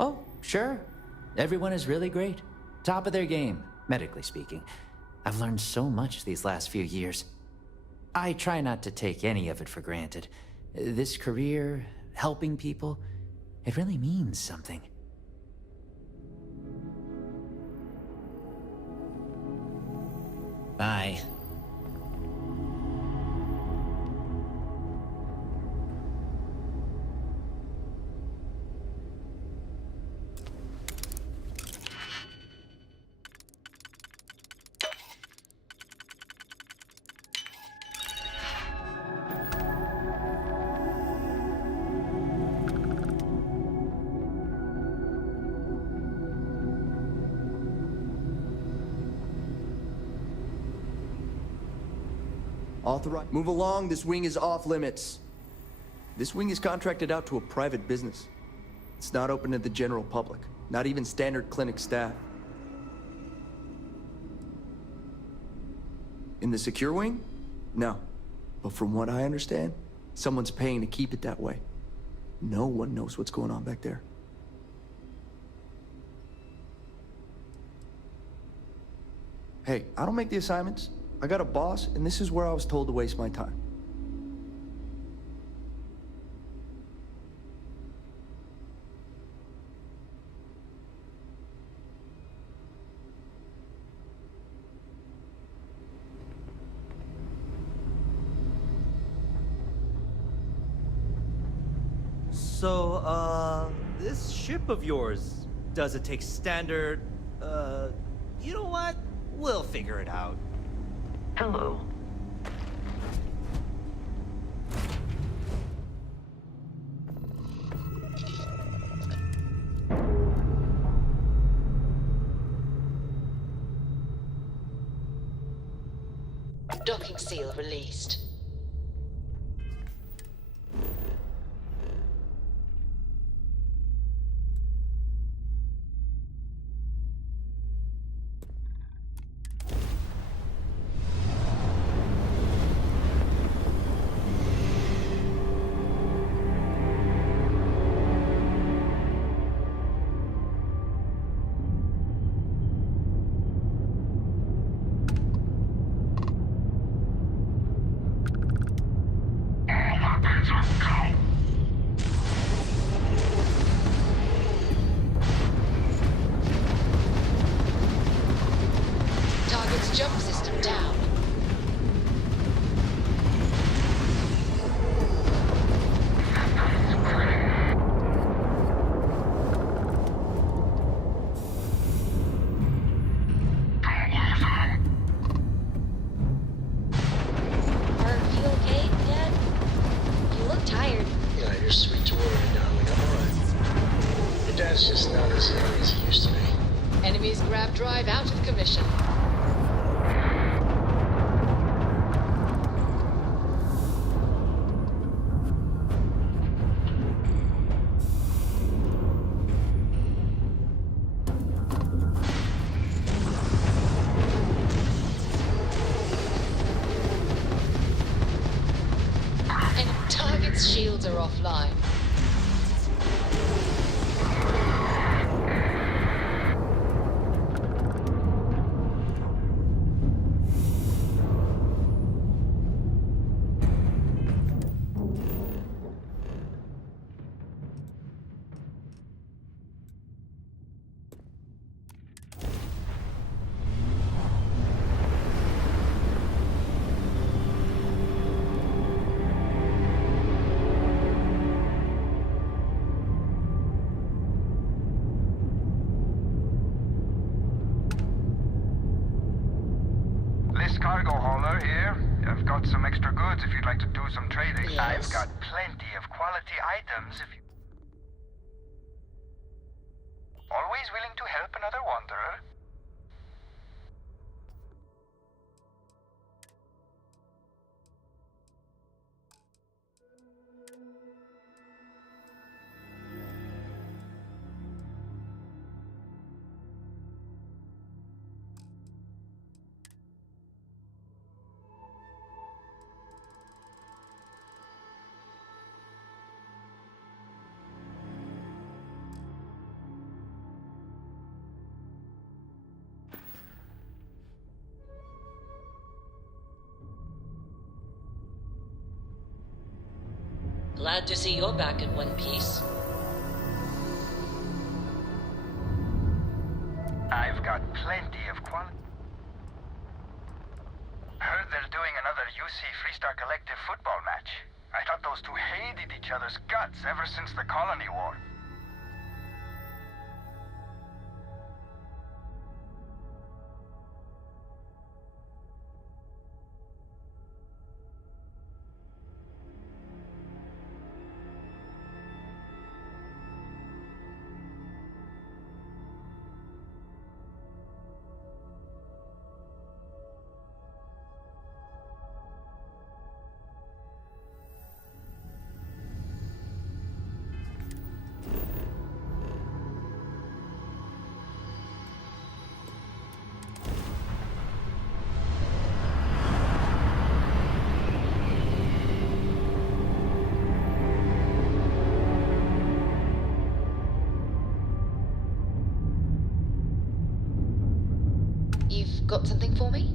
Oh, sure. Everyone is really great. Top of their game, medically speaking. I've learned so much these last few years. I try not to take any of it for granted. This career, helping people, it really means something. Bye. Move along, this wing is off limits. This wing is contracted out to a private business. It's not open to the general public, not even standard clinic staff. In the secure wing? No. But from what I understand, someone's paying to keep it that way. No one knows what's going on back there. Hey, I don't make the assignments. I got a boss, and this is where I was told to waste my time. So, this ship of yours, does it take standard, you know what? We'll figure it out. Hello. Docking seal released. Target's jump system down. Are you okay, Dad? You look tired. Yeah, you're sweet to worry, darling. I'm alright. Your dad's just not as young as he used to be. Enemy's grab drive out of commission. And target's shields are offline. This cargo hauler here. I've got some extra goods if you'd like to do some trading. Yes. I've got plenty of quality items if you... Always willing to help another wanderer. Glad to see you're back in one piece. I've got plenty of quality. Heard they're doing another UC Freestar Collective football match. I thought those two hated each other's guts ever since the Colony War. You've got something for me?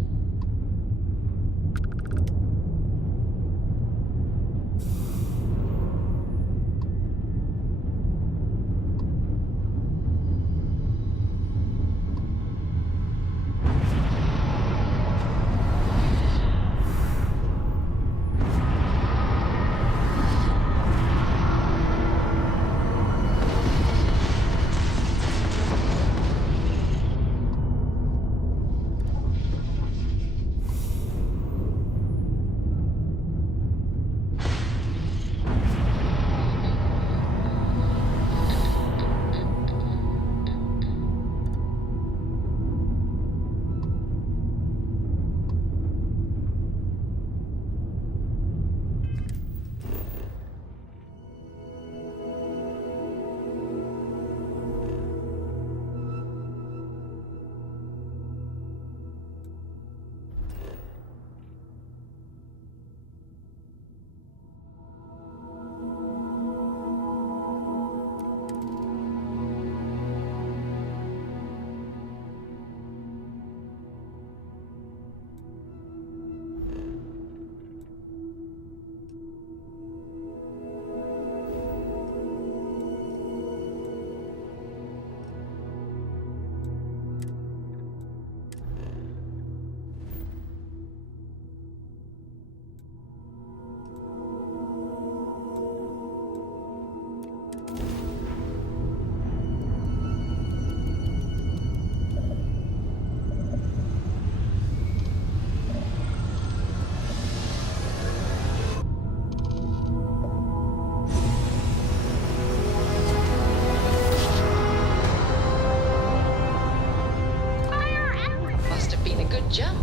Jump.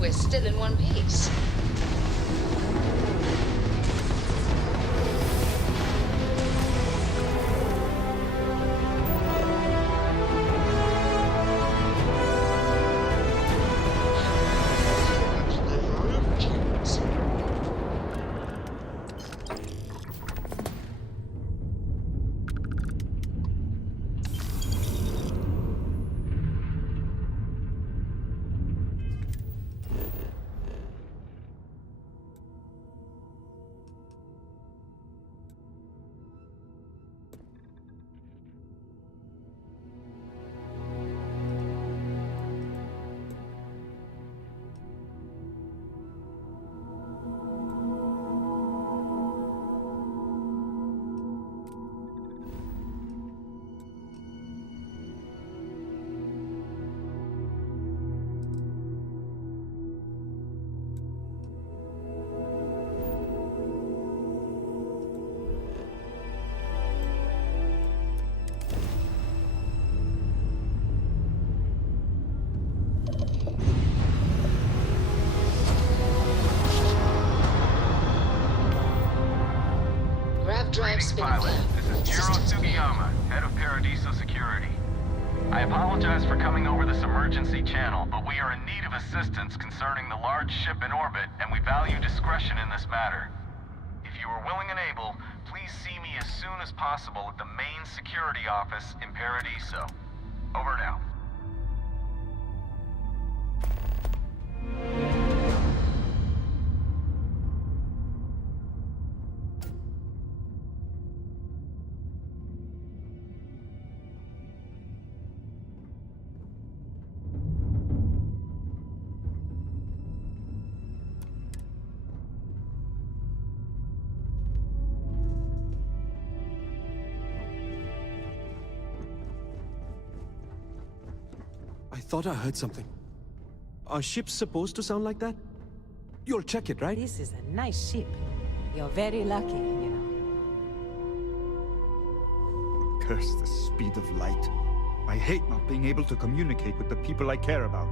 We're still in one piece. Greetings, pilot. This is Jiro Sugiyama, head of Paradiso Security. I apologize for coming over this emergency channel, but we are in need of assistance concerning the large ship in orbit, and we value discretion in this matter. If you are willing and able, please see me as soon as possible at the main security office in Paradiso. Over now. thought I heard something. Are ships supposed to sound like that? You'll check it, right? This is a nice ship. You're very lucky, you know. Curse the speed of light. I hate not being able to communicate with the people I care about.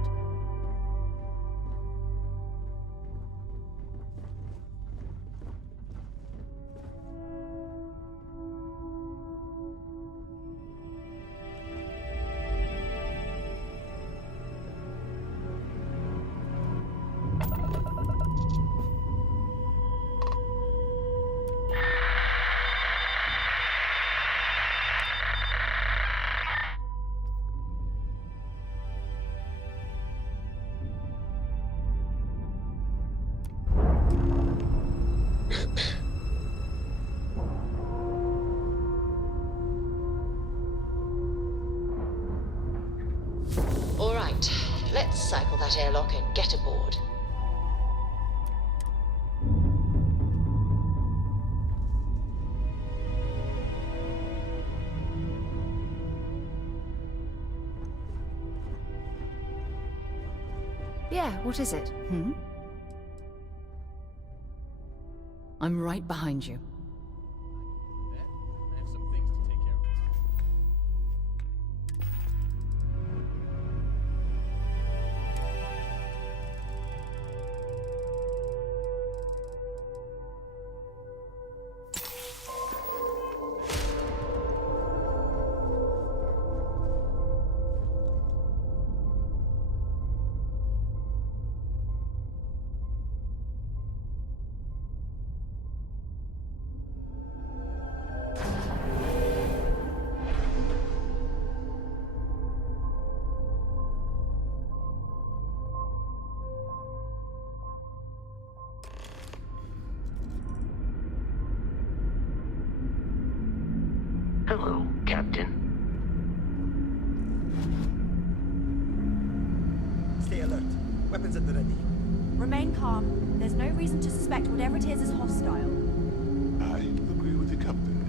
All right, let's cycle that airlock and get aboard. Yeah, what is it? I'm right behind you. I have some things to take care of. Hello, Captain. Stay alert. Weapons at the ready. Remain calm. There's no reason to suspect whatever it is hostile. I agree with the captain.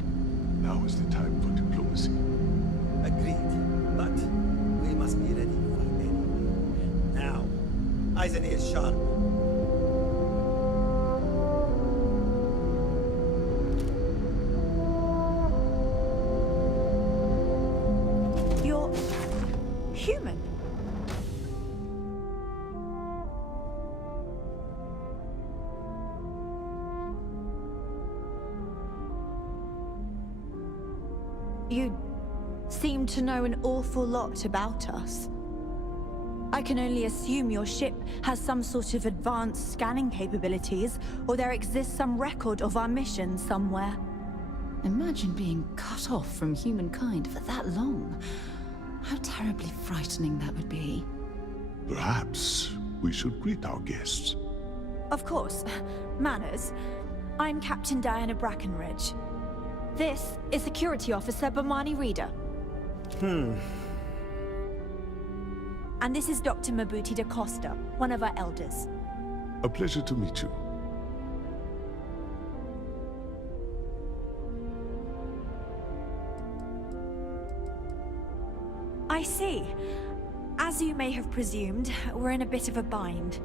Now is the time for diplomacy. Agreed. But we must be ready for anything. Now, eyes and ears sharp. You're human. You seem to know an awful lot about us. I can only assume your ship has some sort of advanced scanning capabilities, or there exists some record of our mission somewhere. Imagine being cut off from humankind for that long. How terribly frightening that would be. Perhaps we should greet our guests. Of course. Manners. I'm Captain Diana Brackenridge. This is Security Officer Bomani Reader. And this is Dr. Mabuti da Costa, one of our elders. A pleasure to meet you. I see. As you may have presumed, we're in a bit of a bind.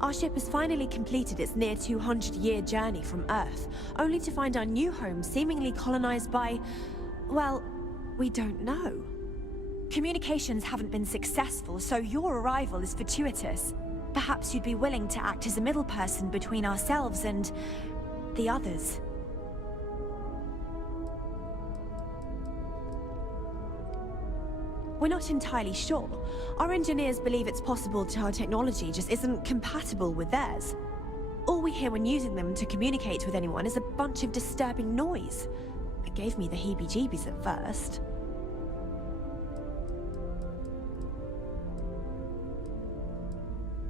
Our ship has finally completed its near 200-year journey from Earth, only to find our new home seemingly colonized by... well, we don't know. Communications haven't been successful, so your arrival is fortuitous. Perhaps you'd be willing to act as a middle person between ourselves and... the others. We're not entirely sure. Our engineers believe it's possible our technology just isn't compatible with theirs. All we hear when using them to communicate with anyone is a bunch of disturbing noise. It gave me the heebie-jeebies at first.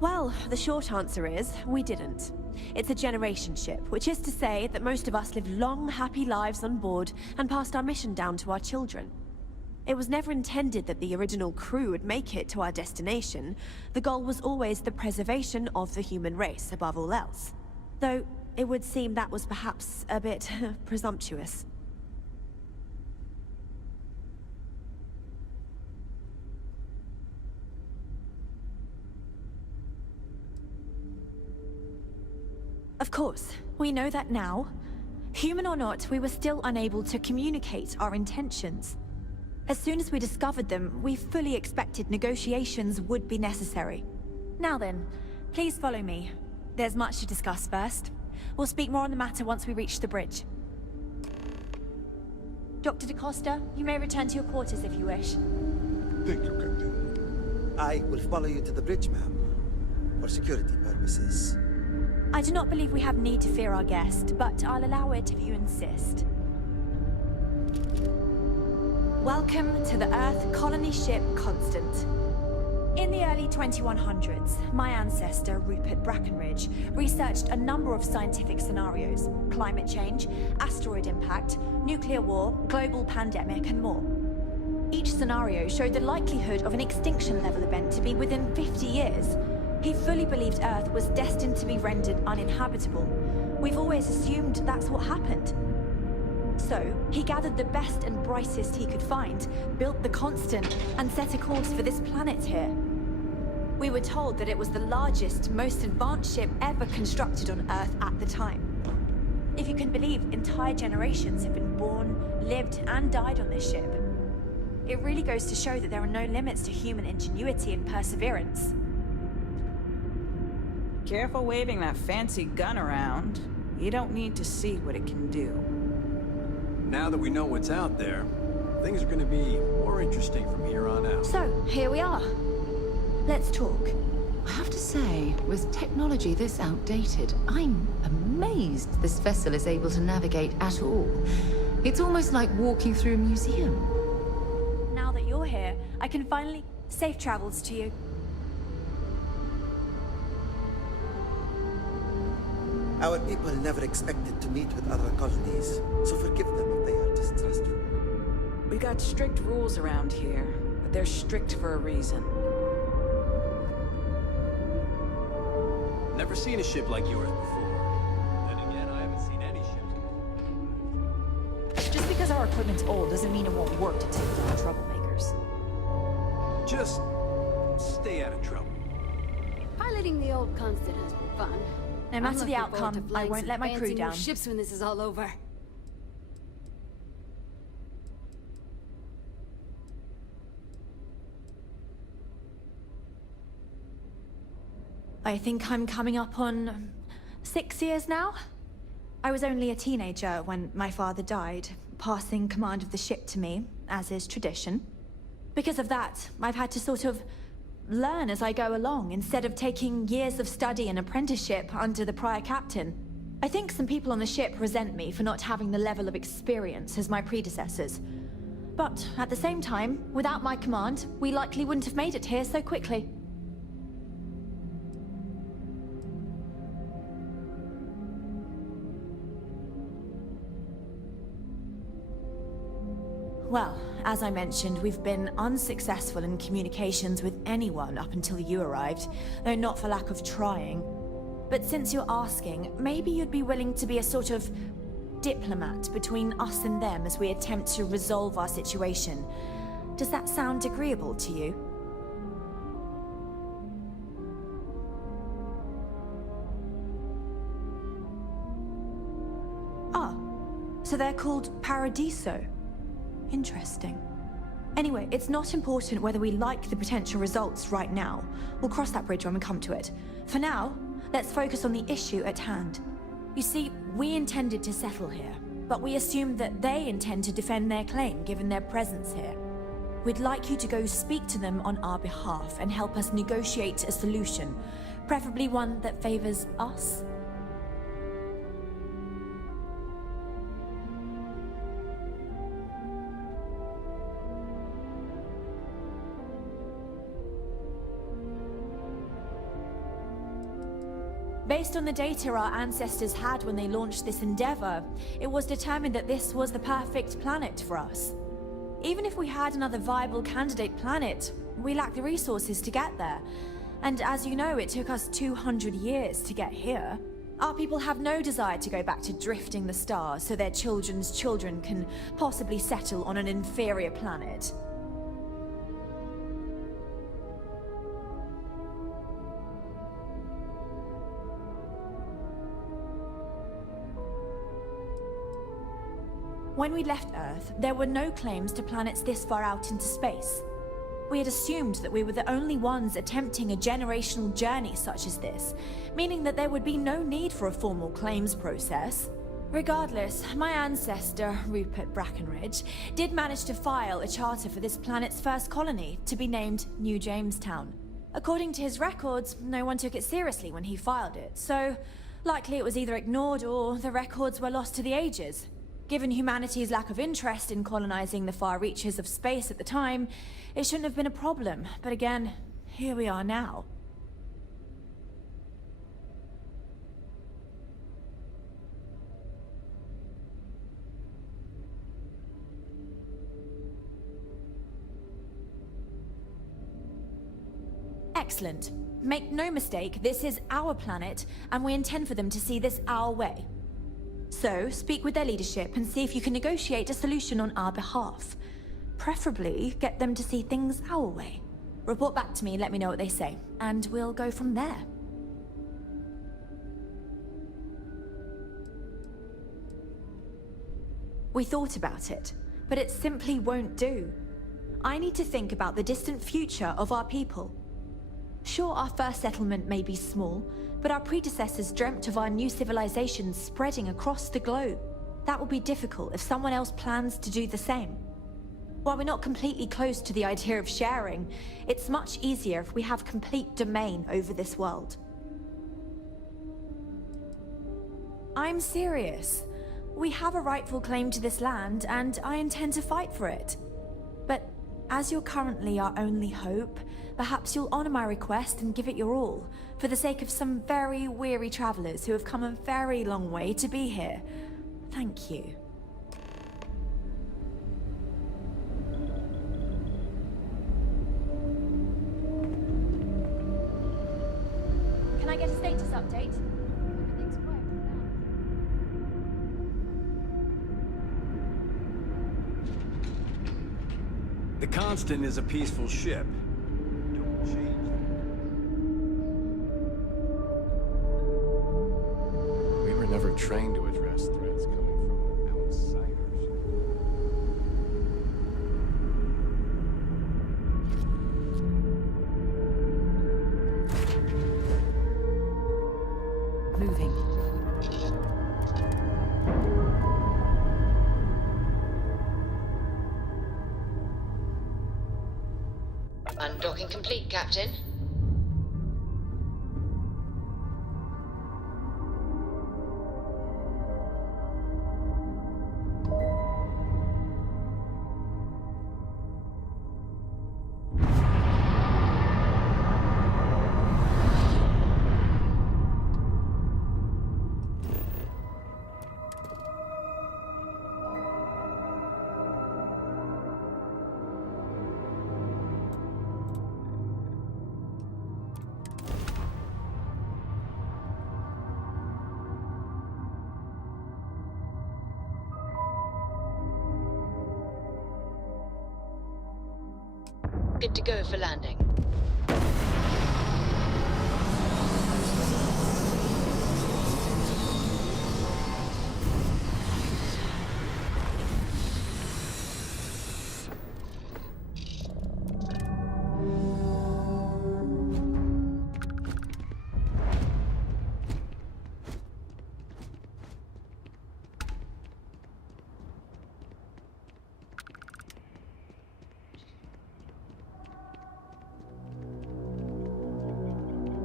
Well, the short answer is, we didn't. It's a generation ship, which is to say that most of us lived long, happy lives on board and passed our mission down to our children. It was never intended that the original crew would make it to our destination. The goal was always the preservation of the human race above all else. Though, it would seem that was perhaps a bit presumptuous. Of course, we know that now. Human or not, we were still unable to communicate our intentions. As soon as we discovered them, we fully expected negotiations would be necessary. Now then, please follow me. There's much to discuss first. We'll speak more on the matter once we reach the bridge. Dr. DaCosta, you may return to your quarters if you wish. Thank you, Captain. I will follow you to the bridge, ma'am, for security purposes. I do not believe we have need to fear our guest, but I'll allow it if you insist. Welcome to the Earth colony ship Constant. In the early 2100s, my ancestor, Rupert Brackenridge, researched a number of scientific scenarios: climate change, asteroid impact, nuclear war, global pandemic, and more. Each scenario showed the likelihood of an extinction-level event to be within 50 years. He fully believed Earth was destined to be rendered uninhabitable. We've always assumed that's what happened. So, he gathered the best and brightest he could find, built the Constant, and set a course for this planet here. We were told that it was the largest, most advanced ship ever constructed on Earth at the time. If you can believe, entire generations have been born, lived, and died on this ship. It really goes to show that there are no limits to human ingenuity and perseverance. Careful waving that fancy gun around. You don't need to see what it can do. Now that we know what's out there, things are gonna be more interesting from here on out. So, here we are. Let's talk. I have to say, with technology this outdated, I'm amazed this vessel is able to navigate at all. It's almost like walking through a museum. Now that you're here, I can finally... Safe travels to you. Our people never expected to meet with other colonies, so forgive them if they are distrustful. We got strict rules around here, but they're strict for a reason. Never seen a ship like yours before. Then again, I haven't seen any ships. Just because our equipment's old doesn't mean it won't work to take down troublemakers. Just stay out of trouble. Piloting the old Constant has been fun. No matter the outcome, I won't let my crew fancy new down. Ships when this is all over. I think I'm coming up on 6 years now. I was only a teenager when my father died, passing command of the ship to me, as is tradition. Because of that, I've had to sort of learn as I go along, instead of taking years of study and apprenticeship under the prior captain. I think some people on the ship resent me for not having the level of experience as my predecessors. But at the same time, without my command, we likely wouldn't have made it here so quickly. Well, as I mentioned, we've been unsuccessful in communications with anyone up until you arrived, though not for lack of trying. But since you're asking, maybe you'd be willing to be a sort of diplomat between us and them as we attempt to resolve our situation. Does that sound agreeable to you? Ah, so they're called Paradiso. Interesting. Anyway, it's not important whether we like the potential results right now. We'll cross that bridge when we come to it. For now, let's focus on the issue at hand. You see, we intended to settle here, but we assumed that they intend to defend their claim given their presence here. We'd like you to go speak to them on our behalf and help us negotiate a solution, preferably one that favors us. Based on the data our ancestors had when they launched this endeavor, it was determined that this was the perfect planet for us. Even if we had another viable candidate planet, we lack the resources to get there. And as you know, it took us 200 years to get here. Our people have no desire to go back to drifting the stars so their children's children can possibly settle on an inferior planet. When we left Earth, there were no claims to planets this far out into space. We had assumed that we were the only ones attempting a generational journey such as this, meaning that there would be no need for a formal claims process. Regardless, my ancestor, Rupert Brackenridge, did manage to file a charter for this planet's first colony, to be named New Jamestown. According to his records, no one took it seriously when he filed it, so likely it was either ignored or the records were lost to the ages. Given humanity's lack of interest in colonizing the far reaches of space at the time, it shouldn't have been a problem, but again, here we are now. Excellent. Make no mistake, this is our planet, and we intend for them to see this our way. So, speak with their leadership and see if you can negotiate a solution on our behalf. Preferably, get them to see things our way. Report back to me, let me know what they say, and we'll go from there. We thought about it, but it simply won't do. I need to think about the distant future of our people. Sure, our first settlement may be small, but our predecessors dreamt of our new civilization spreading across the globe. That will be difficult if someone else plans to do the same. While we're not completely close to the idea of sharing, it's much easier if we have complete domain over this world. I'm serious. We have a rightful claim to this land, and I intend to fight for it. But as you're currently our only hope, perhaps you'll honor my request and give it your all, for the sake of some very weary travelers who have come a very long way to be here. Thank you. Can I get a status update? Everything's quiet now. The Constant is a peaceful ship. Don't change that. We were never trained to address threats coming from outsiders. Moving. Undocking complete, Captain. Good to go for landing.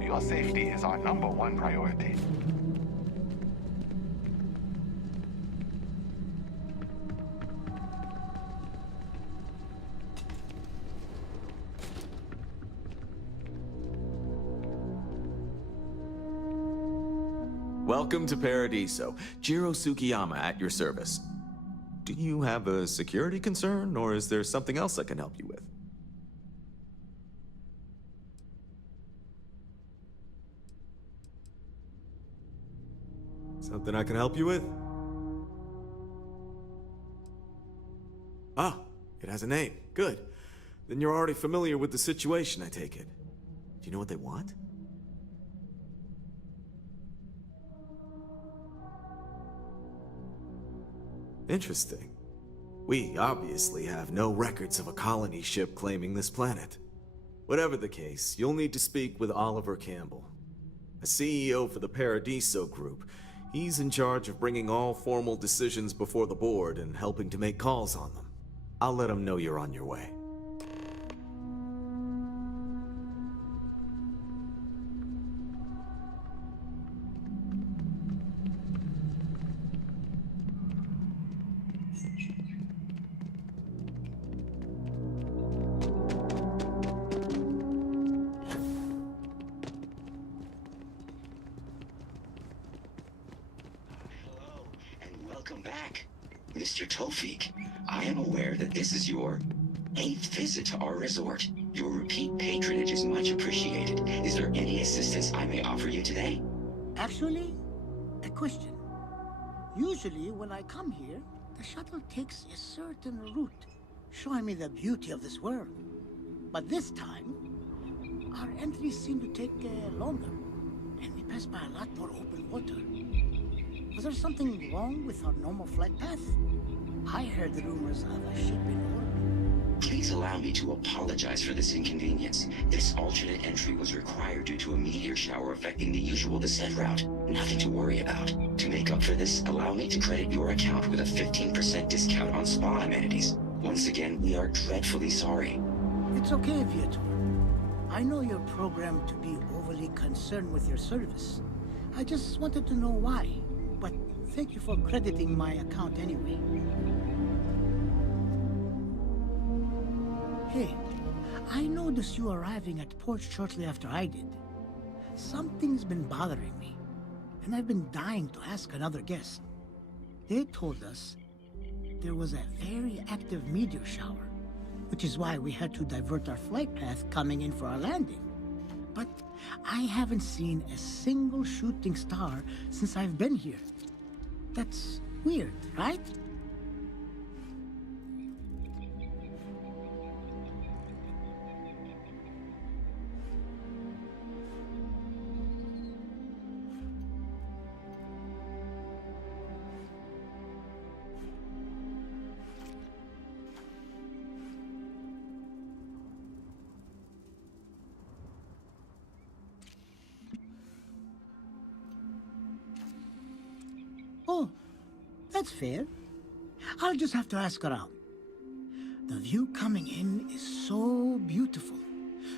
Your safety is our #1 priority. Welcome to Paradiso. Jiro Sukiyama at your service. Do you have a security concern, or is there something else I can help you with? Something I can help you with? Ah, it has a name. Good. Then you're already familiar with the situation, I take it. Do you know what they want? Interesting. We obviously have no records of a colony ship claiming this planet. Whatever the case, you'll need to speak with Oliver Campbell, a CEO for the Paradiso Group. He's in charge of bringing all formal decisions before the board and helping to make calls on them. I'll let him know you're on your way. Welcome back, Mr. Tofik. I am aware that this is your 8th visit to our resort. Your repeat patronage is much appreciated. Is there any assistance I may offer you today? Actually, a question. Usually when I come here, the shuttle takes a certain route, showing me the beauty of this world. But this time, our entries seem to take longer, and we pass by a lot more open water. Was there something wrong with our normal flight path? I heard rumors of a ship in orbit. Please allow me to apologize for this inconvenience. This alternate entry was required due to a meteor shower affecting the usual descent route. Nothing to worry about. To make up for this, allow me to credit your account with a 15% discount on spa amenities. Once again, we are dreadfully sorry. It's okay, Viator. I know you're programmed to be overly concerned with your service. I just wanted to know why. But thank you for crediting my account anyway. Hey, I noticed you arriving at port shortly after I did. Something's been bothering me, and I've been dying to ask another guest. They told us there was a very active meteor shower, which is why we had to divert our flight path coming in for our landing. But I haven't seen a single shooting star since I've been here. That's weird, right? Oh, that's fair. I'll just have to ask around. The view coming in is so beautiful.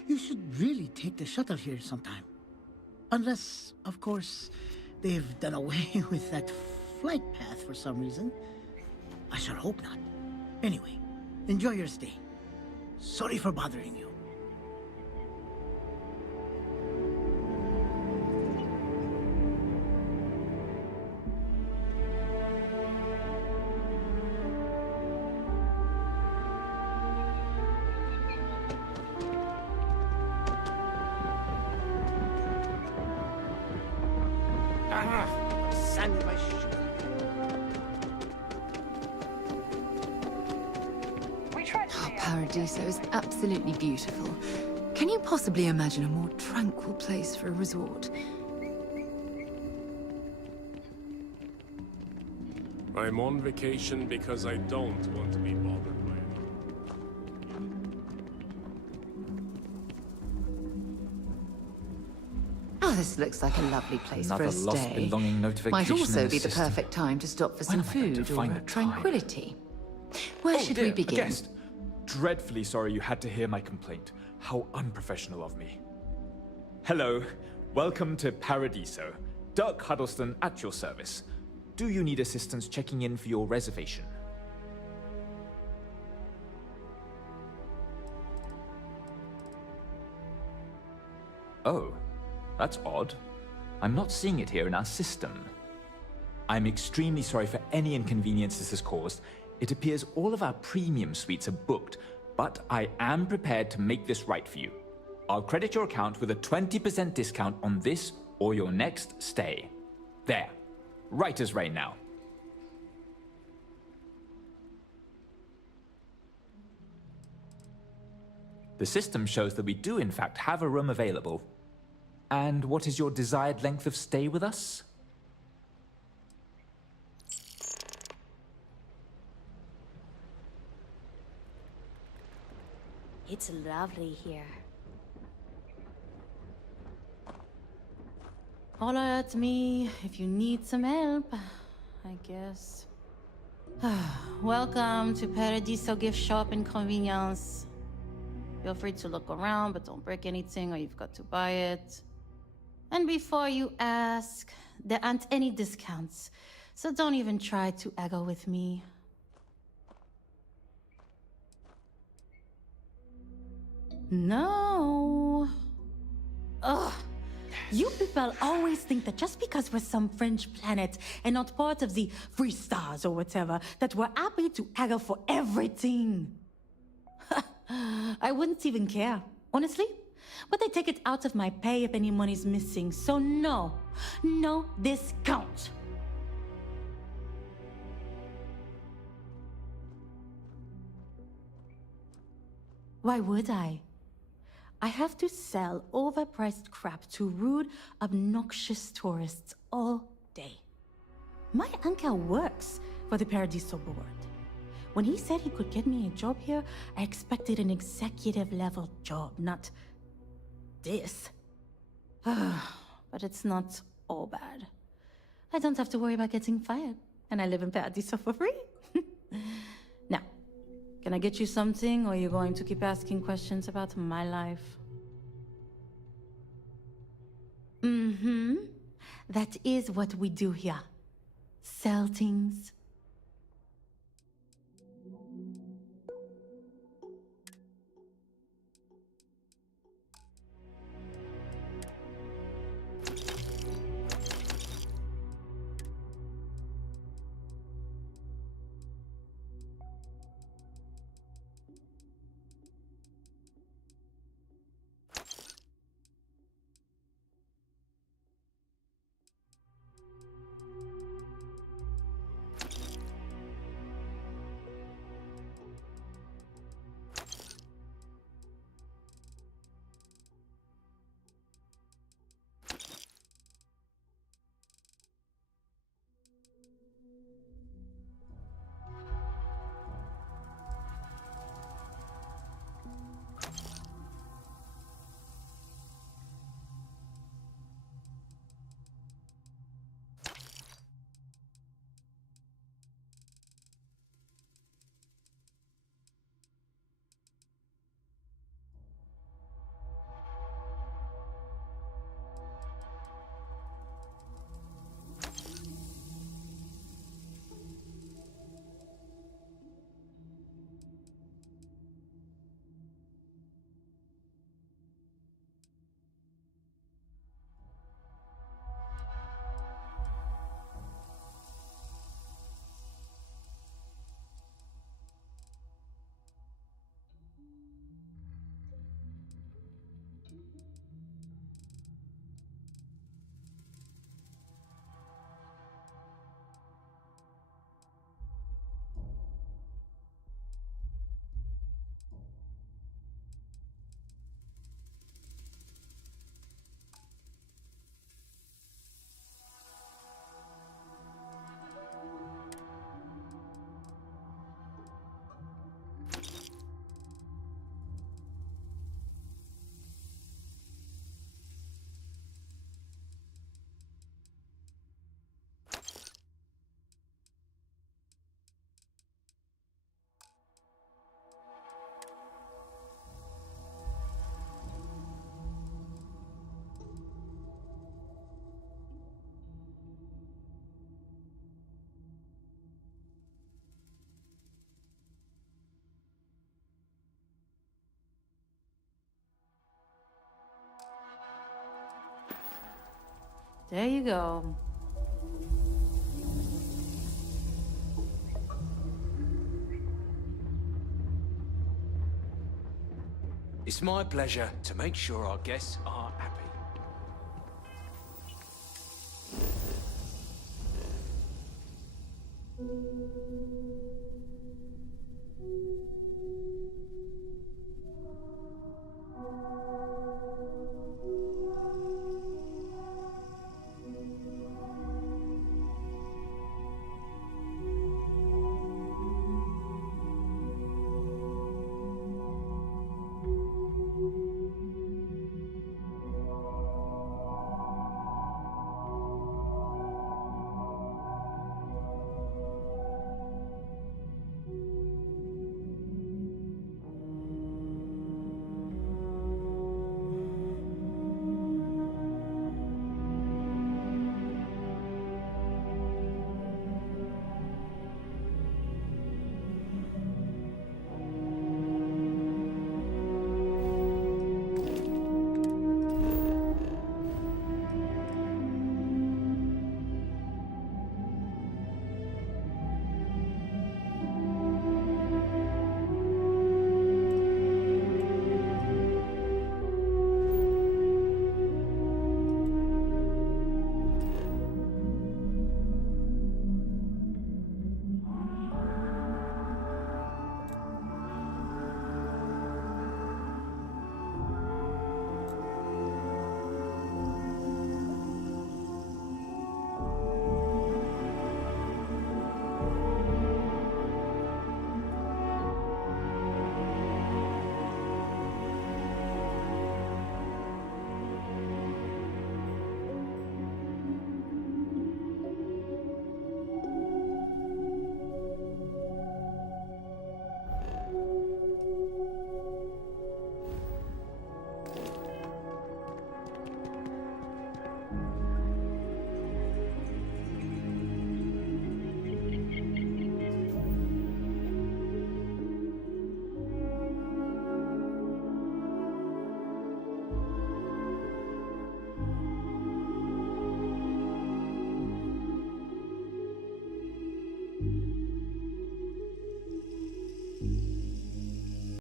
You should really take the shuttle here sometime. Unless, of course, they've done away with that flight path for some reason. I sure hope not. Anyway, enjoy your stay. Sorry for bothering you. Sand in my shoe. Paradiso is absolutely beautiful. Can you possibly imagine a more tranquil place for a resort? I'm on vacation because I don't want to be bothered by it. Oh, this looks like a lovely place Another for a lost stay. belonging notification Might also in the be the system. perfect time to stop for When some am I going to food find or the time? tranquility. Where should we dear, begin? A guest. Dreadfully sorry you had to hear my complaint. How unprofessional of me. Hello. Welcome to Paradiso. Dirk Huddleston at your service. Do you need assistance checking in for your reservation? Oh, that's odd. I'm not seeing it here in our system. I'm extremely sorry for any inconvenience this has caused. It appears all of our premium suites are booked, but I am prepared to make this right for you. I'll credit your account with a 20% discount on this or your next stay. There. Right as rain now. The system shows that we do in fact have a room available. And what is your desired length of stay with us? It's lovely here. Holler at me if you need some help, I guess. Welcome to Paradiso Gift Shop and Convenience. Feel free to look around, but don't break anything or you've got to buy it. And before you ask, there aren't any discounts, so don't even try to haggle with me. No. Ugh. You people always think that just because we're some French planet and not part of the free stars or whatever, that we're happy to haggle for everything. I wouldn't even care, honestly. But they take it out of my pay if any money's missing, so no discount. Why would I? I have to sell overpriced crap to rude, obnoxious tourists all day. My uncle works for the Paradiso board. When he said he could get me a job here, I expected an executive level job, not this. But it's not all bad. I don't have to worry about getting fired, and I live in Paradiso for free. Now, can I get you something, or are you going to keep asking questions about my life? Mm-hmm. That is what we do here. Sell things. There you go. It's my pleasure to make sure our guests are happy.